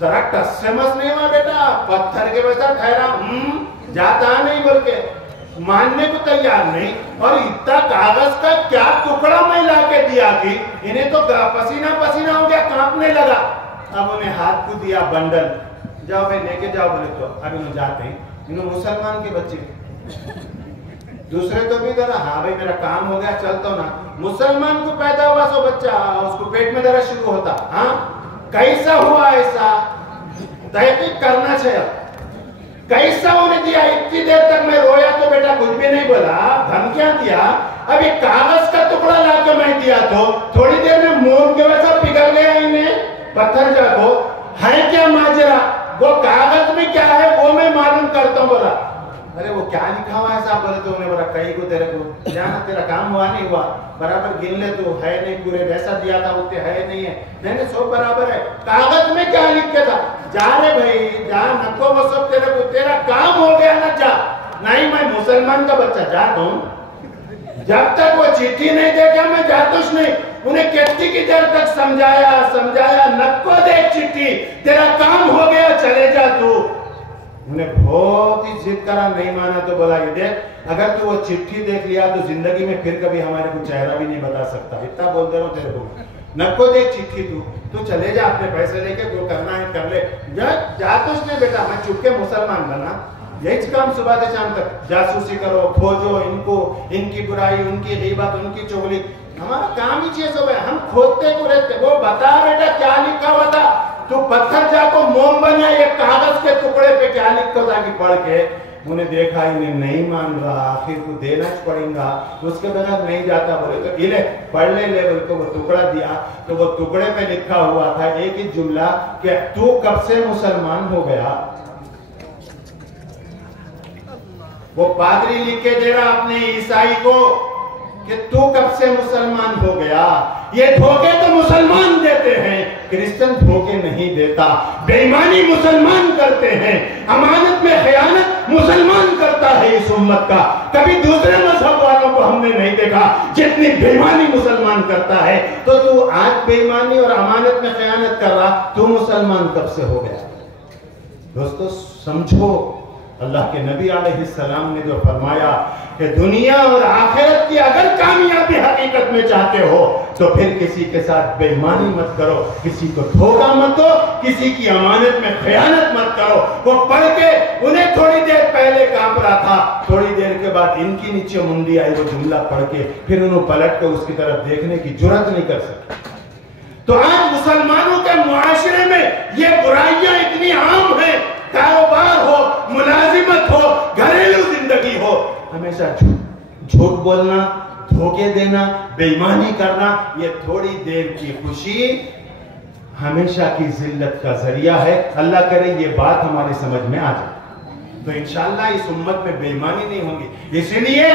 ذرا ٹس سے مس نہیں ہوا بیٹا، پتھر کے ویسا ٹھہرا، جاتا نہیں بول کے ماننے کو تیار نہیں، اور اتنا کاغذ کا کیا ٹکڑا میں لا کے دیا کہ انہیں تو پسینہ ہو گیا، کانپنے لگا، اب انہیں ہاتھ کو دیا بنڈل، جاؤ بھائی لے کے جاؤ، بولے تو اب انہوں جاتے ہیں، انہوں مسلمان کے بچے، دوسرے تو بھی ذرا ہاں بھائی میرا کام ہو گیا چلتا نا، مسلمان کو پیدا ہوا سو بچہ اس کو پیٹ میں درد شروع ہوتا، ہاں کیسا ہوا ایسا تحقیق کرنا چاہیے، کیسا انہیں دیا، اتنی دیر تک میں رویا تو بیٹا کچھ بھی نہیں بولا، دھمکیاں دیا، اب ایک کاغذ کا ٹکڑا لا کے میں دیا تو تھوڑی دیر میں موم کے ویسا پگھل گیا، انہیں پتھر جاگو ہے کیا ماجرا، وہ کاغذ میں کیا ہے وہ میں معلوم کرتا ہوں، بولا ارے وہ کیا لکھا ہوا ہے صاحب، بولے تو انہیں بولا کہیں کو تیرے کو جانا، تیرا کام ہوا نہیں ہوا، برابر گن لے تو ہے نہیں، پورے جیسا دیا تھا اتنے ہے نہیں ہے، نہیں سو برابر ہے، کاغذ میں کیا لکھ کے تھا، جا رے بھائی جا، نکو وہ سب تیرے کو، تیرا کام ہو گیا نا، جا، نہیں میں مسلمان کا بچہ جاتا ہوں، جب تک وہ چٹھی نہیں دیکھا میں جاتوش نہیں، انہیں کتنی کی دیر تک سمجھایا، نکو دیکھ چٹھی، تیرا کام ہو گیا چلے جا تو، انہیں بہت ہی ضد کرا، نہیں مانا تو بولا یہ دیکھ اگر تو وہ چٹھی دیکھ لیا تو زندگی میں پھر کبھی ہمارے کو چہرہ بھی نہیں بتا سکتا، اتنا بول دے رہا ہوں تیرے کو، نکو دیکھ چٹھی، تو چلے جا اپنے پیسے لے کے، جو کرنا ہے کر لے، جا تو اس نے بیٹا، میں چپ کے مسلمان بنا، یہی کام صبح سے شام تک جاسوسی کرو، کھوجو ان کو، ان کی برائی، ان کی غیبت، ان کی چغلی، ہمارا کام ہی چیز ہو گیا، ہم کھودتے کو رہتے، وہ بتا بیٹا کیا لکھا ہوا تھا، تو پتھر جا کو موم بنا، یہ کاغذ کے ٹکڑے پہ کیا لکھا تھا کہ پڑھ کے، انہیں دیکھا انہیں نہیں مان رہا، آخر کو دینا پڑیں گا، اس کے بغیر نہیں جاتا، بولے تو یہ لے پڑھ لے بول کو وہ ٹکڑا دیا، تو وہ ٹکڑے پہ لکھا ہوا تھا ایک ہی جملہ کہ تو کب سے مسلمان ہو گیا، وہ پادری لکھ کے دے رہا اپنے عیسائی کو کہ تو کب سے مسلمان ہو گیا. یہ دھوکے تو مسلمان دیتے ہیں, کرسچن دھوکے نہیں دیتا. بے ایمانی مسلمان کرتے ہیں, امانت میں خیانت مسلمان کرتا ہے اس امت کا. کبھی دوسرے مذہب والوں کو ہم نے نہیں دیکھا جتنی بے ایمانی مسلمان کرتا ہے. تو آج بے ایمانی اور امانت میں خیانت کر رہا, تو مسلمان کب سے ہو گیا؟ دوستو سمجھو, اللہ کے نبی علیہ السلام نے جو فرمایا کہ دنیا اور آخرت کی اگر کامیابی حقیقت میں چاہتے ہو تو پھر کسی کے ساتھ بے ایمانی مت کرو, کسی کو دھوکہ مت دو, کسی کی امانت میں خیانت مت کرو. وہ پڑھ کے انہیں تھوڑی دیر پہلے کانپ رہا تھا, تھوڑی دیر کے بعد ان کی نیچے منڈی آئی وہ جملہ پڑھ کے, پھر انہوں پلٹ کے اس کی طرف دیکھنے کی جرات نہیں کر سکے. تو آج مسلمانوں کے معاشرے میں یہ برائیاں اتنی عام ہیں, کاروبار ہو, ملازمت ہو, گھریلو زندگی ہو, ہمیشہ جھوٹ بولنا, دھوکے دینا, بے ایمانی کرنا, یہ تھوڑی دیر کی خوشی ہمیشہ کی ذلت کا ذریعہ ہے. اللہ کرے یہ بات ہماری سمجھ میں آ جائے تو انشاءاللہ اس امت میں بے ایمانی نہیں ہوگی. اسی لیے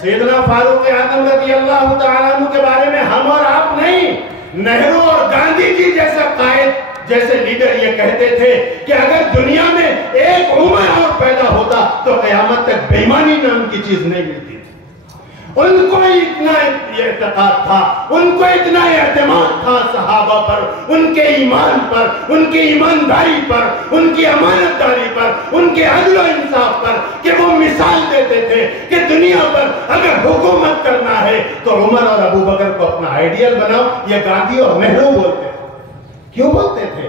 سیدنا فاروق اعظم رضی اللہ تعالیٰ عنہ کے بارے میں ہم اور آپ نہیں, نہرو اور گاندھی جی جیسا قائد, جیسے لیڈر یہ کہتے تھے کہ اگر دنیا میں ایک عمر اور پیدا ہوتا تو قیامت تک بے ایمانی نام کی چیز نہیں ملتی. ان کو اتنا اعتقاد تھا, ان کو اتنا اعتماد تھا صحابہ پر, ان کے ایمان پر, ان کی ایمانداری پر, ان کی امانت داری پر, ان کے عدل و انصاف پر, کہ وہ مثال دیتے تھے کہ دنیا پر اگر حکومت کرنا ہے تو عمر اور ابو بکر کو اپنا آئیڈیل بناؤ. یہ گاندھی اور نہرو بولتے تھے. کیوں بولتے تھے؟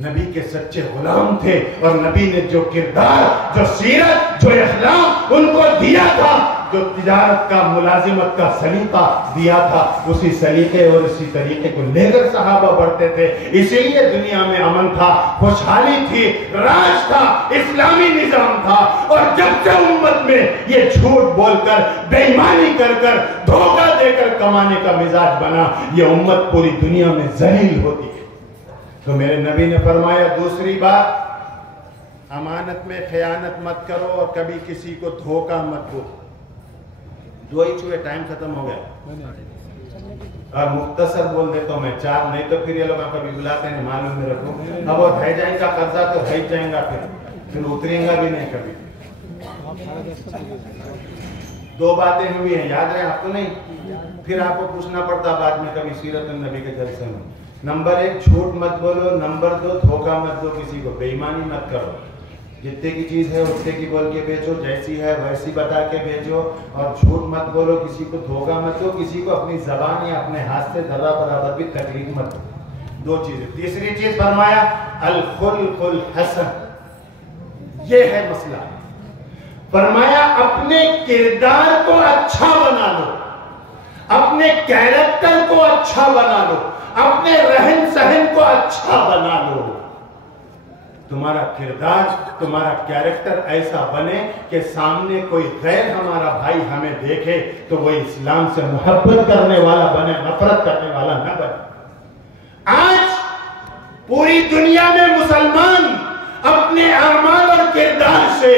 نبی کے سچے غلام تھے, اور نبی نے جو کردار, جو سیرت, جو اخلاق ان کو دیا تھا, جو تجارت کا, ملازمت کا سلیقہ دیا تھا, اسی سلیقے اور اسی طریقے کو لے کر صحابہ بڑھتے تھے. اسی لیے دنیا میں امن تھا, خوشحالی تھی, راج تھا, اسلامی نظام تھا. اور جب سے امت میں یہ جھوٹ بول کر, بے ایمانی کر کر, دھوکہ دے کر کمانے کا مزاج بنا, یہ امت پوری دنیا میں ذلیل ہوتی ہے. تو میرے نبی نے فرمایا دوسری بات, امانت میں خیانت مت کرو اور کبھی کسی کو دھوکہ مت دو. دو ہی چھوئے, ٹائم ختم ہو گیا. اور مختصر بول دیتا ہوں میں, 4 نہیں تو پھر یہ لوگ کبھی بلاتے ہیں, معلوم میں رکھو. اب وہ رہ جائیں گا قرضہ تو رہ جائیں گا, پھر اتریں گا بھی نہیں کبھی. 2 باتیں ہوئی ہیں, یاد رہے آپ کو نہیں, پھر آپ کو پوچھنا پڑتا بعد میں کبھی سیرت النبی کے جلسے میں. نمبر 1 جھوٹ مت بولو, نمبر 2 دھوکہ مت دو کسی کو, بے ایمانی مت کرو. جتنے کی چیز ہے اتنے کی بول کے بیچو, جیسی ہے ویسی بتا کے بیچو, اور جھوٹ مت بولو, کسی کو دھوکہ مت دو, کسی کو اپنی زبان یا اپنے ہاتھ سے ذرا برابر بھی تکلیف مت دو. 2 چیزیں. تیسری چیز فرمایا الخلق الحسن, یہ ہے مسئلہ. فرمایا اپنے کردار کو اچھا بنا لو, اپنے کیریکٹر کو اچھا بنا لو, اپنے رہن سہن کو اچھا بنا لو. تمہارا کردار, تمہارا کیریکٹر ایسا بنے کہ سامنے کوئی غیر ہمارا بھائی ہمیں دیکھے تو وہ اسلام سے محبت کرنے والا بنے, نفرت کرنے والا نہ بنے. آج پوری دنیا میں مسلمان اپنے اعمال اور کردار سے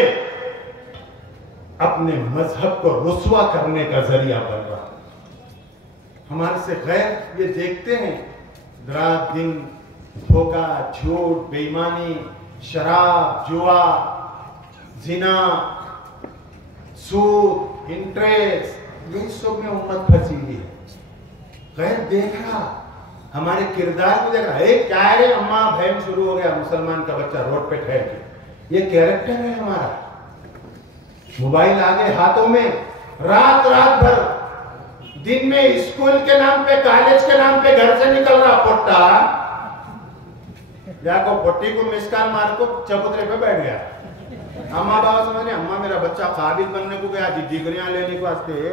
اپنے مذہب کو رسوا کرنے کا ذریعہ بن رہا. ہمارے سے غیر یہ دیکھتے ہیں رات دن دھوکہ, جھوٹ, بے ایمانی, شراب, جوا, زنا, سود, انٹریسٹ, یہ سب میں امت پھنسی ہوئی ہے. غیر دیکھ رہا, ہمارے کردار کو دیکھ رہا. ایک کیا ہے اماں بہن شروع ہو گیا, مسلمان کا بچہ روڈ پہ ٹھہر کے, یہ کیریکٹر ہے ہمارا. موبائل آگے ہاتھوں میں, رات بھر, دن میں اسکول کے نام پہ, کالج کے نام پہ گھر سے نکل رہا پٹا, یا کو پٹی کو مسکال مار کو چبوترے پہ بیٹھ گیا. اماں بابا سمجھے اماں میرا بچہ قابل بننے کو گیا جی, ڈگریاں لینے کو واسطے,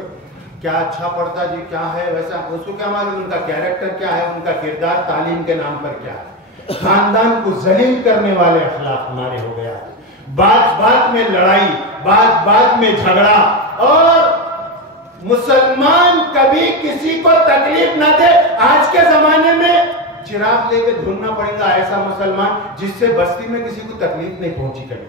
کیا اچھا پڑھتا جی, کیا ہے ویسا, اس کو کیا معلوم ان کا کیریکٹر کیا ہے, ان کا کردار تعلیم کے نام پر کیا ہے. خاندان کو ذلیل کرنے والے اخلاق ہمارے ہو گیا. بات میں لڑائی, بات میں جھگڑا, اور مسلمان کبھی کسی کو تکلیف نہ دے. آج کے زمانے میں چراغ لے کے ڈھونڈنا پڑے گا ایسا مسلمان جس سے بستی میں کسی کو تکلیف نہیں پہنچی کبھی.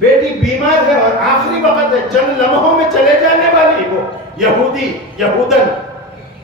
بیٹی بیمار ہے اور آخری وقت ہے، چند لمحوں میں چلے جانے والی وہ یہودی یہودن،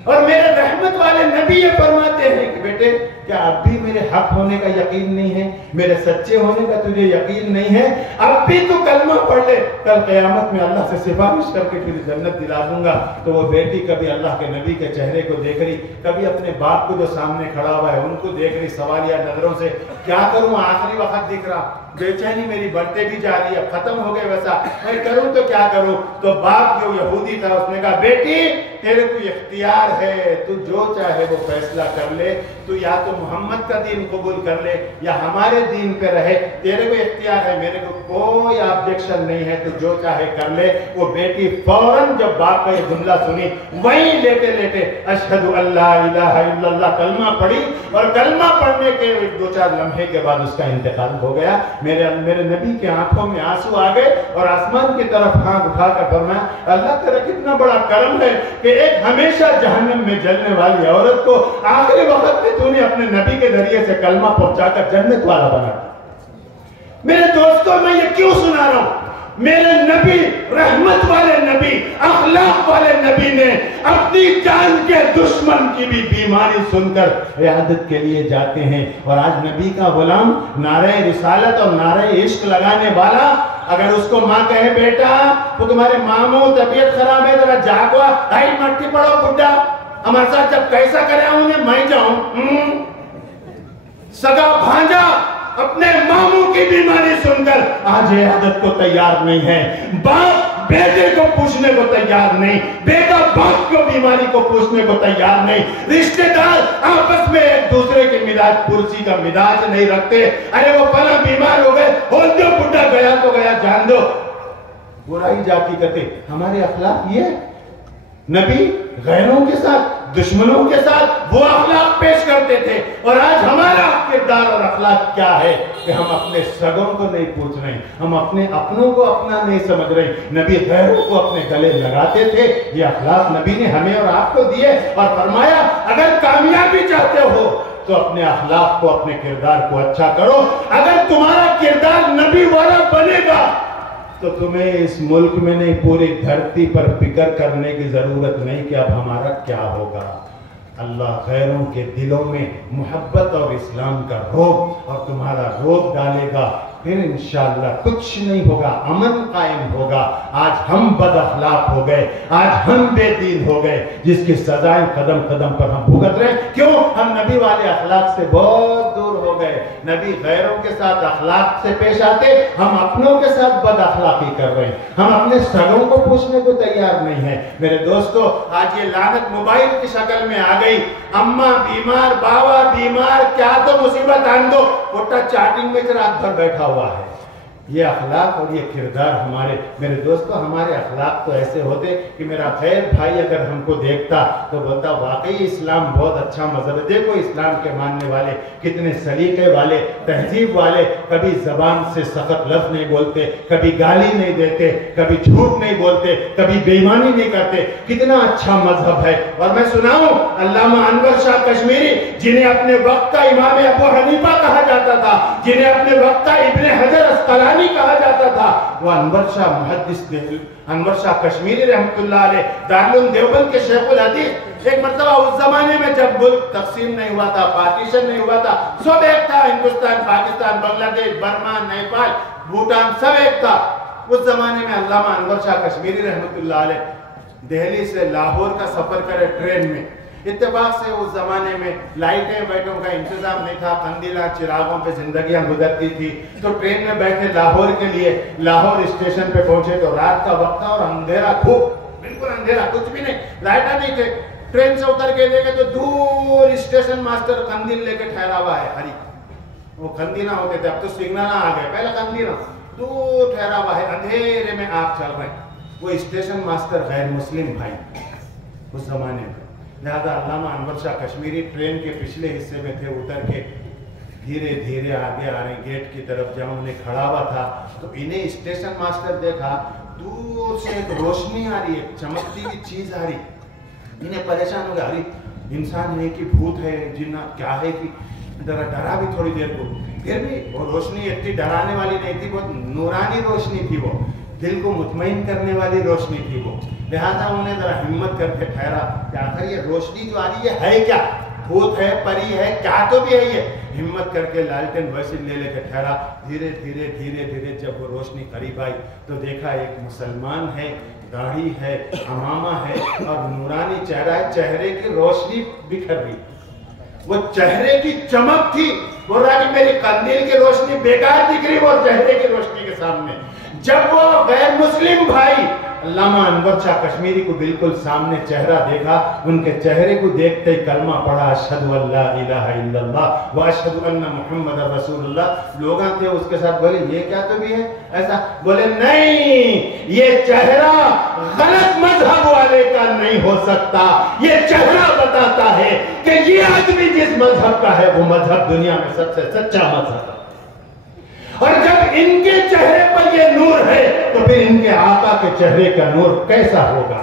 اور میرے رحمت والے نبی یہ فرماتے ہیں کہ بیٹے کیا اب بھی میرے حق ہونے کا یقین نہیں ہے، میرے سچے ہونے کا تجھے یقین نہیں ہے؟ اب بھی تو کلمہ پڑھ لے، کل قیامت میں اللہ سے سفارش کر کے پھر جنت دلا دوں گا۔ تو وہ بیٹی کبھی اللہ کے نبی کے چہرے کو دیکھ رہی، کبھی اپنے باپ کو جو سامنے کھڑا ہوا ہے ان کو دیکھ رہی سوالیہ نظروں سے، کیا کروں آخری وقت دکھ رہا، بے چینی میری بڑھتے بھی جا رہی ہے، ختم ہو گئے ویسا، میں کروں تو کیا کروں؟ تو باپ جو یہودی تھا اس نے کہا بیٹی تیرے کو اختیار ہے، تو جو چاہے وہ فیصلہ کر لے، تو یا تو محمد کا دین قبول کر لے یا ہمارے دین پہ رہے، تیرے کو اختیار ہے، میرے کو کوئی آبجیکشن نہیں ہے، تو جو چاہے کر لے۔ وہ بیٹی فوراً جب باپ کا یہ جملہ سنی وہیں لیٹے لیٹے اشہد ان لا الہ الا اللہ کلمہ پڑھی، اور کلمہ پڑھنے کے دو چار لمحے کے بعد اس کا انتقال ہو گیا۔ میرے نبی کے آنکھوں میں آنسو آ گئے اور آسمان کی طرف ہاتھ اٹھا کر فرمایا اللہ تیرا کتنا بڑا کرم ہے کہ ایک ہمیشہ جہنم میں جلنے والی عورت کو آخری وقت میں تو نے اپنے نبی کے ذریعے سے کلمہ پہنچا کر جنت والا بنا۔ میرے دوستوں میں یہ کیوں سنا رہا ہوں؟ میرے نبی، رحمت والے نبی، اخلاق والے نبی نے اپنی جان کے دشمن کی بھی بیماری سن کر عیادت کے لیے جاتے ہیں، اور آج نبی کا غلام نعرہ رسالت اور نعرہ عشق لگانے والا اگر اس کو ماں کہے بیٹا وہ تمہارے ماموں طبیعت خراب ہے ذرا جاگوا، بھائی مٹی پڑو بڈھا ہمارے ساتھ جب کیسا کرے انہیں میں جاؤں، سگا بھانجا اپنے ماموں کی بیماری سن کر آج عیادت کو تیار نہیں ہے، باپ بیٹے کو پوچھنے کو تیار نہیں، بیٹا باپ کو بیماری کو پوچھنے کو تیار نہیں، رشتہ دار آپس میں ایک دوسرے کے مزاج پرسی کا مزاج نہیں رکھتے، ارے وہ فلاں بیمار ہو گئے بول دو بڈھا گیا تو گیا جان دو، برائی جاتی کرتے۔ ہمارے اخلاق یہ نبی غیروں کے ساتھ دشمنوں کے ساتھ وہ اخلاق پیش کرتے تھے، اور آج ہمارا کردار اور اخلاق کیا ہے کہ ہم اپنے سگوں کو نہیں پوچھ رہے، ہم اپنے اپنوں کو اپنا نہیں سمجھ رہے۔ نبی غیروں کو اپنے گلے لگاتے تھے، یہ اخلاق نبی نے ہمیں اور آپ کو دیے، اور فرمایا اگر کامیابی چاہتے ہو تو اپنے اخلاق کو اپنے کردار کو اچھا کرو، اگر تمہارا کردار نبی والا بنے گا تو تمہیں اس ملک میں نہیں پوری دھرتی پر فکر کرنے کی ضرورت نہیں کہ اب ہمارا کیا ہوگا۔ اللہ غیروں کے دلوں میں محبت اور اسلام کا روب اور تمہارا روب ڈالے گا، پھر انشاءاللہ کچھ نہیں ہوگا، امن قائم ہوگا۔ آج ہم بد اخلاق ہو گئے، آج ہم بے دین ہو گئے، جس کی سزائیں قدم قدم پر ہم بھگت رہے ہیں۔ کیوں؟ ہم نبی والے اخلاق سے بہت دور ہو گئے۔ نبی غیروں کے ساتھ اخلاق سے پیش آتے، ہم اپنوں کے ساتھ بد اخلاقی کر رہے ہیں، ہم اپنے سگوں کو پوچھنے کو تیار نہیں ہیں۔ میرے دوستو آج یہ لعنت موبائل کی شکل میں آ گئی، اماں بیمار، باوا بیمار، کیا تو مصیبت آن دو، پوٹا چاٹنگ میں رات بھر بیٹھا ہوا ہے۔ یہ اخلاق اور یہ کردار ہمارے، میرے دوستو ہمارے اخلاق تو ایسے ہوتے کہ میرا خیر بھائی اگر ہم کو دیکھتا تو بولتا واقعی اسلام بہت اچھا مذہب ہے، دیکھو اسلام کے ماننے والے کتنے سلیقے والے، تہذیب والے، کبھی زبان سے سخت لفظ نہیں بولتے، کبھی گالی نہیں دیتے، کبھی جھوٹ نہیں بولتے، کبھی بے ایمانی نہیں کرتے، کتنا اچھا مذہب ہے۔ اور میں سناؤں علامہ انور شاہ کشمیری جنہیں اپنے وقت کا امام ابو حنیفہ کہا جاتا تھا، جنہیں اپنے وقت کا ابن حجر اسقلانی کہا جاتا تھا، وہ انور شاہ محدث انور شاہ کشمیری رحمت اللہ علیہ دارالعلوم دیوبند کے شیخ الحدیث، ایک مرتبہ اس زمانے میں جب ملک تقسیم نہیں ہوا تھا، پارٹیشن نہیں ہوا تھا، سب ایک تھا، ہندوستان، پاکستان، بنگلہ دیش، برما، نیپال، بھوٹان، سب ایک تھا۔ اس زمانے میں علامہ انور شاہ کشمیری رحمت اللہ علیہ دہلی سے لاہور کا سفر کرے ٹرین میں، اتفاق سے اس زمانے میں لائٹیں وائٹوں کا انتظام نہیں تھا، قندیلہ چراغوں پہ زندگیاں گزرتی تھی، تو ٹرین میں بیٹھے لاہور کے لیے، لاہور اسٹیشن پہ پہنچے تو رات کا وقت تھا اور اندھیرا خوب، بالکل اندھیرا، کچھ بھی نہیں، لائٹیں نہیں تھے۔ ٹرین سے اتر کے دیکھے تو دور اسٹیشن ماسٹر قندیل لے کے ٹھہرا ہوا ہے، ہری، وہ قندیل نہ ہوتے تھے، اب تو سگنل آ گئے، پہلے قندیل دور ٹھہرا ہوا ہے، اندھیرے میں آپ چل رہے ہیں۔ وہ اسٹیشن ماسٹر غیر مسلم بھائی اس زمانے میں، لہذا علامہ انور شاہ کشمیری ٹرین کے پچھلے حصے میں تھے، اتر کے دھیرے دھیرے آگے آ رہے ہیں گیٹ کی طرف، جہاں انہیں کھڑا ہوا تھا تو انہیں اسٹیشن ماسٹر دیکھا، دور سے ایک روشنی آ رہی ہے، چمکتی ہوئی چیز آ رہی، انہیں پریشان ہو گیا، ارے انسان ہے کہ بھوت ہے، جنات کیا ہے کہ ذرا ڈرا بھی تھوڑی دیر کو، پھر بھی وہ روشنی اتنی ڈرانے والی نہیں تھی، بہت نورانی روشنی تھی، وہ دل کو مطمئن کرنے والی روشنی تھی وہ. لہٰذا انہیں ذرا ہمت کر کے ٹھہرا کہ آخر یہ روشنی جو آ رہی ہے کیا؟ بھوت ہے، پری ہے، کیا تو بھی ہے یہ. ہمت کر کے لالٹین ویسے لے کے ٹھہرا. دھیرے دھیرے دھیرے دھیرے جب وہ روشنی قریب آئی تو دیکھا ایک مسلمان ہے، داڑھی ہے، عمامہ ہے اور نورانی چہرہ ہے. چہرے کی روشنی بکھر گئی، وہ چہرے کی چمک تھی. بول رہا کہ میری قندیل کی روشنی بیکار دکھ رہی وہ چہرے کی روشنی کے سامنے. جب وہ غیر مسلم بھائی علامہ انور شاہ کشمیری کو بالکل سامنے چہرہ دیکھا، ان کے چہرے کو دیکھتے ہی کلمہ پڑھا، اشہدو ان لا الہ الا اللہ و اشہدو ان محمد رسول اللہ. لوگ تھے اس کے ساتھ، بولے یہ کیا تو بھی ہے ایسا؟ بولے نہیں، یہ چہرہ غلط مذہب والے کا نہیں ہو سکتا. یہ چہرہ بتاتا ہے کہ یہ آدمی جس مذہب کا ہے وہ مذہب دنیا میں سب سے سچا مذہب ہے. اور جب ان کے چہرے پر یہ نور ہے تو پھر ان کے آقا کے چہرے کا نور کیسا ہوگا؟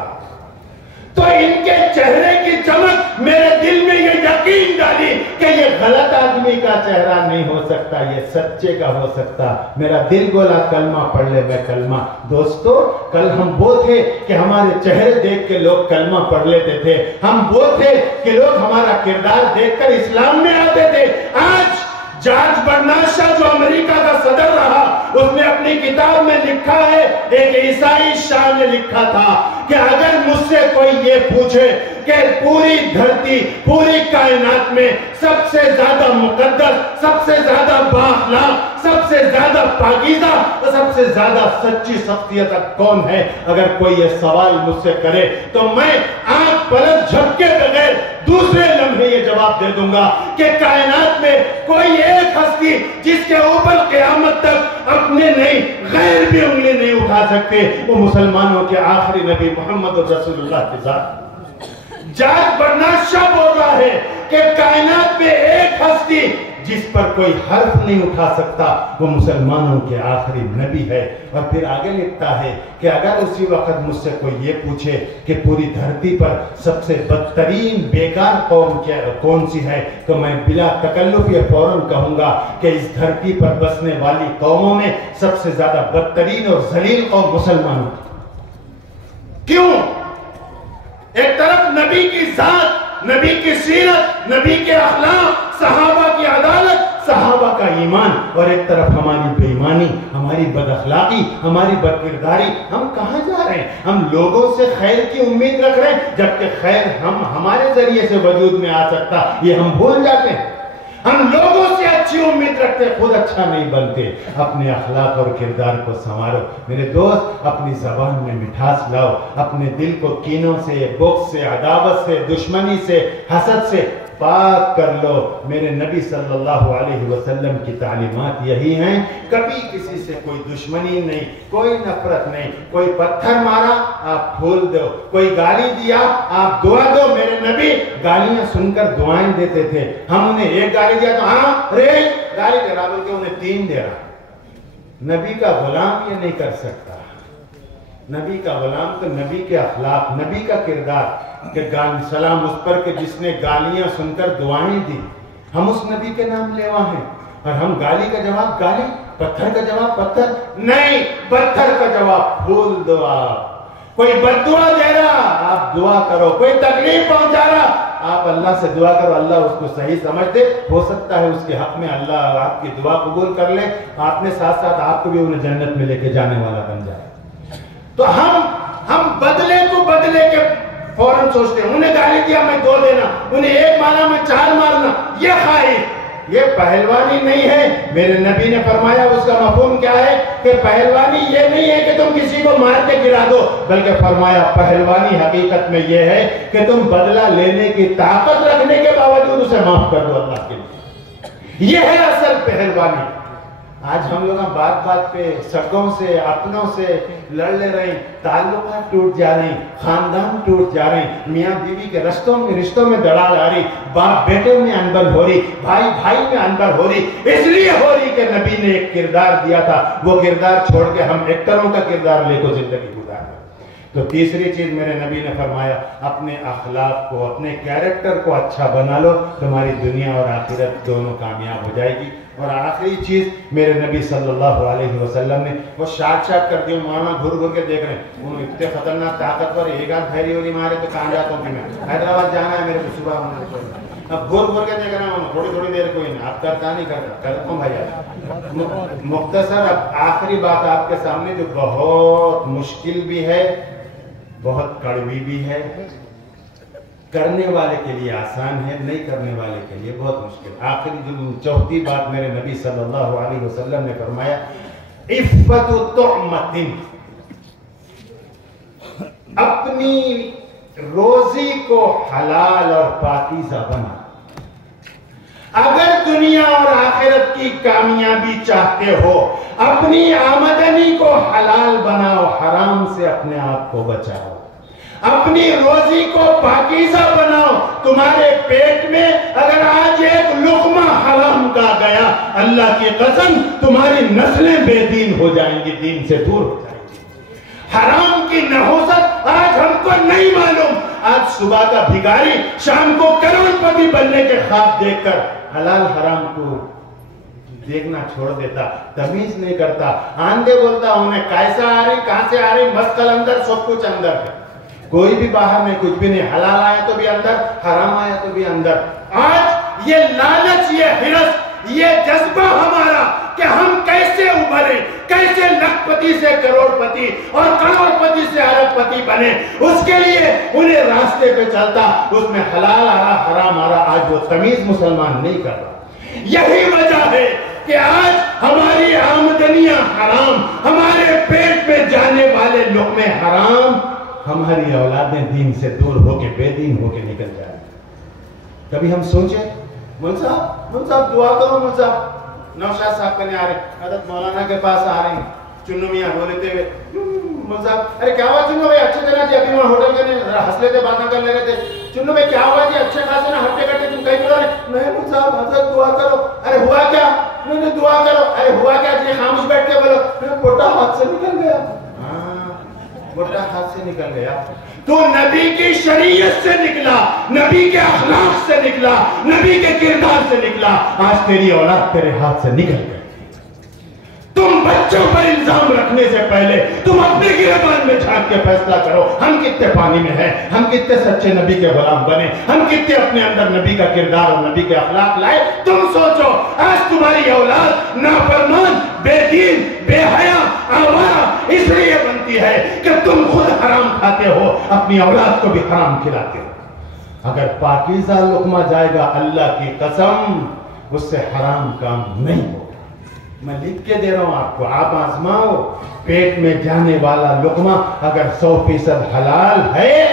تو ان کے چہرے کی چمک میرے دل میں یہ یقین ڈالی کہ یہ غلط آدمی کا چہرہ نہیں ہو سکتا، یہ سچے کا ہو سکتا. میرا دل بولا کلمہ پڑھ لے میں کلمہ. دوستو، کل ہم وہ تھے کہ ہمارے چہرے دیکھ کے لوگ کلمہ پڑھ لیتے تھے. ہم وہ تھے کہ لوگ ہمارا کردار دیکھ کر اسلام میں آتے تھے. آج جارج برنارڈ شاء جو امریکہ کا صدر رہا، اس نے اپنی کتاب میں لکھا ہے، ایک عیسائی شاہ نے لکھا تھا کہ اگر مجھ سے کوئی یہ پوچھے کہ پوری دھرتی، پوری کائنات میں سب سے زیادہ مقدس، سب سے زیادہ بااخلاق، سب سے زیادہ پاکیزہ اور سب سے زیادہ سچی شخصیت کون ہے، اگر کوئی یہ سوال مجھ سے کرے تو میں آنکھ پلک جھپکے بغیر دوسرے لمحے یہ جواب دے دوں گا کہ کائنات میں کوئی ایک ہستی جس کے اوپر قیامت تک اپنے نہیں غیر بھی انگلی نہیں اٹھا سکتے، وہ مسلمانوں کے آخری نبی محمد رسول اللہ کے ذات. جارج برنارڈ شاء بول رہا ہے کہ کائنات میں ایک ہستی جس پر کوئی حرف نہیں اٹھا سکتا وہ مسلمانوں کے آخری نبی ہے. اور پھر آگے لکھتا ہے کہ اگر اسی وقت مجھ سے کوئی یہ پوچھے کہ پوری دھرتی پر سب سے بدترین بیکار قوم کون سی ہے تو میں بلا تکلف یہ فوراً کہوں گا کہ اس دھرتی پر بسنے والی قوموں میں سب سے زیادہ بدترین اور ذلیل قوم مسلمانوں کی. کیوں؟ ایک طرف نبی کی ذات، نبی کی سیرت، نبی کے اخلاق، صحابہ کی عدالت، صحابہ کا ایمان، اور ایک طرف ہماری بے ایمانی، ہماری بد اخلاقی، ہماری بد کرداری. ہم کہاں جا رہے ہیں؟ ہم لوگوں سے خیر کی امید رکھ رہے ہیں جبکہ خیر ہمارے ذریعے سے وجود میں آ سکتا، یہ ہم بھول جاتے ہیں. ہم لوگوں سے اچھی امید رکھتے، خود اچھا نہیں بنتے. اپنے اخلاق اور کردار کو سنوارو میرے دوست. اپنی زبان میں مٹھاس لاؤ، اپنے دل کو کینوں سے، بغض سے، عداوت سے، دشمنی سے، حسد سے پاک کر لو. میرے نبی صلی اللہ علیہ وسلم کی تعلیمات یہی ہیں. کبھی کسی سے کوئی دشمنی نہیں، کوئی نفرت نہیں. کوئی پتھر مارا آپ پھول دو، کوئی گالی دیا آپ دعا دو. میرے نبی گالیاں سن کر دعائیں دیتے تھے. ہم انہیں ایک گالی دیا تو ہاں رے گالی دے رہا، بلکہ انہیں 3 دے رہا. نبی کا غلام یہ نہیں کر سکتا. نبی کا غلام تو نبی کے اخلاق، نبی کا کردار کہ سلام اس پر کہ جس نے گالیاں سن کر دعائیں دی. ہم اس نبی کے نام لیوا ہیں اور ہم گالی کا جواب گالی، پتھر کا جواب پتھر نہیں. پتھر کا جواب پھول دو. آپ کوئی بد دعا دے رہا آپ دعا کرو، کوئی تکلیف پہنچا رہا آپ اللہ سے دعا کرو. اللہ اس کو صحیح سمجھ دے، ہو سکتا ہے اس کے حق میں اللہ آپ کی دعا قبول کر لے، آپ نے ساتھ ساتھ آپ کو بھی انہیں جنت میں لے کے جانے والا بن جائے. تو ہم بدلے کو بدلے کے فوراً سوچتے ہیں. انہیں گالی دیا میں 2 دینا، انہیں 1 مارا میں 4 مارنا. یہ خواہش، یہ پہلوانی نہیں ہے. میرے نبی نے فرمایا اس کا مفہوم کیا ہے کہ پہلوانی یہ نہیں ہے کہ تم کسی کو مار کے گرا دو، بلکہ فرمایا پہلوانی حقیقت میں یہ ہے کہ تم بدلہ لینے کی طاقت رکھنے کے باوجود اسے معاف کر دو اللہ کے لیے. یہ ہے اصل پہلوانی. آج ہم لوگ بات بات پہ سگوں سے، اپنوں سے لڑ لے رہے ہیں، تعلقات ٹوٹ جا رہے ہیں، خاندان ٹوٹ جا رہے ہیں، میاں بیوی کے رشتوں میں دراڑ آ رہی، باپ بیٹے میں انبن ہو رہی، بھائی بھائی میں انبن ہو رہی. اس لیے ہو رہی کہ نبی نے ایک کردار دیا تھا، وہ کردار چھوڑ کے ہم ایکٹروں کا کردار لے کو زندگی گزار رہے. تو تیسری چیز میرے نبی نے فرمایا اپنے اخلاق کو اپنے کیریکٹر کو اچھا بنا لو تمہاری دنیا اور آخرت دونوں کامیاب ہو جائے گی. اور آخری چیز میرے نبی صلی اللہ علیہ وسلم نے وہ شاٹ کر دی مولانا گھر گھر کے دیکھ رہے ہیں انہوں اتنے خطرناک طاقتور ایک آدھ پھیری ہوگی مارے تو کہاں جاتا ہوں کہ میں حیدرآباد جانا ہے میرے کو صبح ہونا اب گھر گھر کے دیکھ رہے ہیں تھوڑی تھوڑی دیر کوئی نہیں آپ کرتا نہیں کرتا ہوں بھائی. مختصر اب آخری بات آپ کے سامنے جو بہت مشکل بھی ہے بہت کڑوی بھی ہے کرنے والے کے لیے آسان ہے نہیں کرنے والے کے لیے بہت مشکل. آخری جو چوتھی بات میرے نبی صلی اللہ علیہ وسلم نے فرمایا عفت طعمت اپنی روزی کو حلال اور پاکیزہ بنا. اگر دنیا اور آخرت کی کامیابی چاہتے ہو اپنی آمدنی کو حلال بناؤ حرام سے اپنے آپ کو بچاؤ. اپنی روزی کو پاکیزہ بناؤ. تمہارے پیٹ میں اگر آج ایک لقمہ حرام کا گیا اللہ کی قسم تمہاری نسلیں بے دین ہو جائیں گی دین سے دور ہو جائیں گی. حرام کی نحوست آج ہم کو نہیں معلوم. آج صبح کا بھکاری شام کو کروڑ پتی بننے کے خواب دیکھ کر حلال حرام کو دیکھنا چھوڑ دیتا تمیز نہیں کرتا. آندھے بولتا انہیں کیسا آ رہی کہاں سے آ رہی مسکل اندر سب کچھ اندر ہے کوئی بھی باہر نہیں کچھ بھی نہیں. حلال آیا تو بھی اندر حرام آیا تو بھی اندر. آج یہ لالچ یہ حرص یہ جذبہ ہمارا کہ ہم کیسے ابھریں کیسے لاکھ پتی سے کروڑ پتی اور کروڑ پتی سے ارب پتی بنے اس کے لیے انہیں راستے پہ چلتا اس میں حلال آ رہا حرام آ رہا. آج وہ تمیز مسلمان نہیں کر رہا. یہی وجہ ہے کہ آج ہماری آمدنیاں حرام ہمارے پیٹ میں جانے والے لقمے حرام ہماری اولادیں دین سے دور ہو کے بے دین ہو کے نکل جائیں. کبھی ہم سوچیں مول صاحب دعا کرو. مول صاحب نوشاد صاحب کنے آ رہے حضرت مولانا کے پاس آ رہے ہیں چنو میاں رو لیتے ہوئے مول صاحب ارے کیا ہوا چنو بھائی اچھے طرح جی ابھی وہاں ہوٹل کے ہنس لیتے باتیں کر لے رہے تھے. چنو بھائی کیا ہوا جی اچھے خاصے نا ہٹے کٹے تم کہیں پڑا نہیں مول صاحب حضرت دعا کرو. ارے ہوا کیا نہیں دعا کرو. ارے ہوا کیا جی خاموش بیٹھ کے بولو پوٹا ہاتھ سے نکل گیا بڑا ہاتھ سے نکل گیا. تو نبی کی شریعت سے نکلا نبی کے اخلاق سے نکلا نبی کے کردار سے نکلا. آج تیری اولاد تیرے ہاتھ سے نکل گئی. تم بچوں پر الزام رکھنے سے پہلے تم اپنے گریبان میں جھانک کے فیصلہ کرو ہم کتنے پانی میں ہیں ہم کتنے سچے نبی کے غلام بنے ہم کتنے اپنے اندر نبی کا کردار اور نبی کے اخلاق لائے. تم سوچو آج تمہاری اولاد نافرمان بے دین بے حیا آوارہ اس لیے بنتی ہے کہ تم خود حرام کھاتے ہو اپنی اولاد کو بھی حرام کھلاتے ہو. اگر پاکیزہ لقمہ جائے گا اللہ کی قسم اس سے حرام کام نہیں ہوگا. میں لکھ کے دے رہا ہوں آپ کو آپ آزماؤ. پیٹ میں جانے والا لقمہ اگر 100% حلال ہے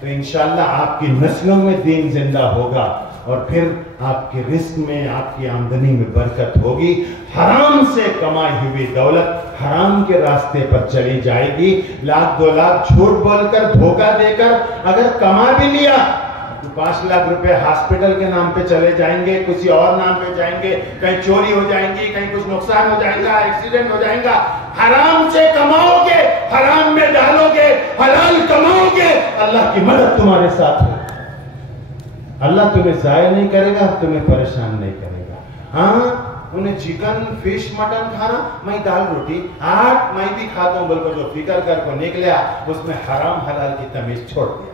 تو انشاءاللہ آپ کی نسلوں میں دین زندہ ہوگا اور پھر آپ کے رزق میں آپ کی آمدنی میں برکت ہوگی. حرام سے کمائی ہوئی دولت حرام کے راستے پر چلی جائے گی. لاکھ 2 لاکھ جھوٹ بول کر دھوکہ دے کر اگر کما بھی لیا 5 لاکھ روپے ہاسپٹل کے نام پہ چلے جائیں گے کسی اور نام پہ جائیں گے کہیں چوری ہو جائیں گی کہیں کچھ نقصان ہو جائے گا ایکسیڈنٹ ہو جائے گا. حرام سے کماؤ گے حرام میں ڈالو گے حلال کماؤ گے اللہ کی مدد تمہارے ساتھ ہے. اللہ تمہیں ضائع نہیں کرے گا تمہیں پریشان نہیں کرے گا. ہاں انہیں چکن فش مٹن کھانا میں دال روٹی آٹھ میں بھی کھاتا ہوں بلکہ جو فکر کر کو نکلیا اس میں حرام حلال کی تمیز چھوڑ دیا.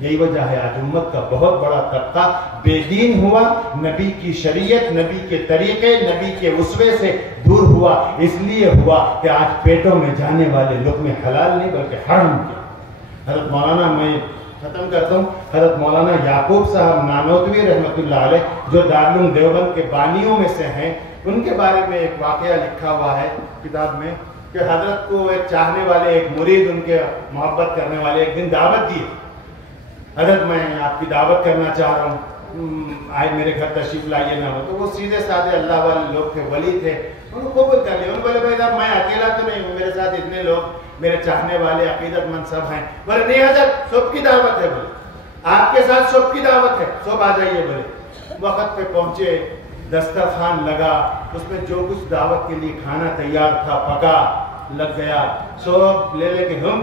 یہی وجہ ہے آج امت کا بہت بڑا طبقہ بے دین ہوا نبی کی شریعت نبی کے طریقے نبی کے اسوے سے دور ہوا. اس لیے ہوا کہ آج پیٹوں میں جانے والے لقمے حلال نہیں بلکہ حرام کے. حضرت مولانا میں ختم کرتا ہوں حضرت مولانا یعقوب صاحب نانوتوی رحمۃ اللہ علیہ جو دارالعلوم دیوبند کے بانیوں میں سے ہیں ان کے بارے میں ایک واقعہ لکھا ہوا ہے کتاب میں کہ حضرت کو ایک چاہنے والے ایک مرید ان کے محبت کرنے والے ایک دن دعوت دی. حضرت میں آپ کی دعوت کرنا چاہ رہا ہوں آئے میرے گھر تشریف لائیے نہ ہو. تو وہ سیدھے سادھے اللہ والے لوگ تھے ولی تھے انہوں نے قبول کر لیا. انہوں بولے بھائی صاحب میں اکیلا تو نہیں ہوں میرے ساتھ اتنے لوگ میرے چاہنے والے عقیدت مند سب ہیں. بولے نہیں حضرت سب کی دعوت ہے بولے آپ کے ساتھ سب کی دعوت ہے سب آ جائیے. بولے وقت پہ پہنچے دسترخوان لگا اس میں جو کچھ دعوت کے لیے کھانا تیار تھا پکا لگ گیا سب لے کے ہم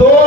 2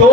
2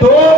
2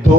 2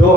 2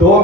2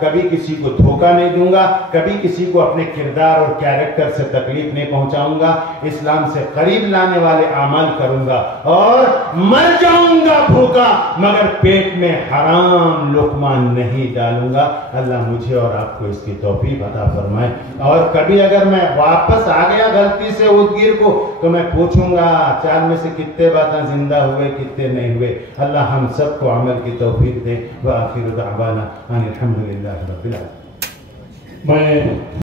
کبھی کسی کو دھوکہ نہیں دوں گا، کبھی کسی کو اپنے کردار اور کیریکٹر سے تکلیف نہیں پہنچاؤں گا، اسلام سے قریب لانے والے اعمال کروں گا، اور مر جاؤں گا بھوکا مگر پیٹ میں حرام لقمہ نہیں ڈالوں گا۔ اللہ مجھے اور آپ کو اس کی توفیق عطا فرمائے۔ اور کبھی اگر میں واپس آ گیا غلطی سے اودگیر کو تو میں پوچھوں گا چار میں سے کتنے باتیں زندہ ہوئے کتنے نہیں ہوئے۔ اللہ ہم سب کو عمل کی توفیق دے۔ وآخر دعوانا ان الحمد للہ رب العالمین۔ میں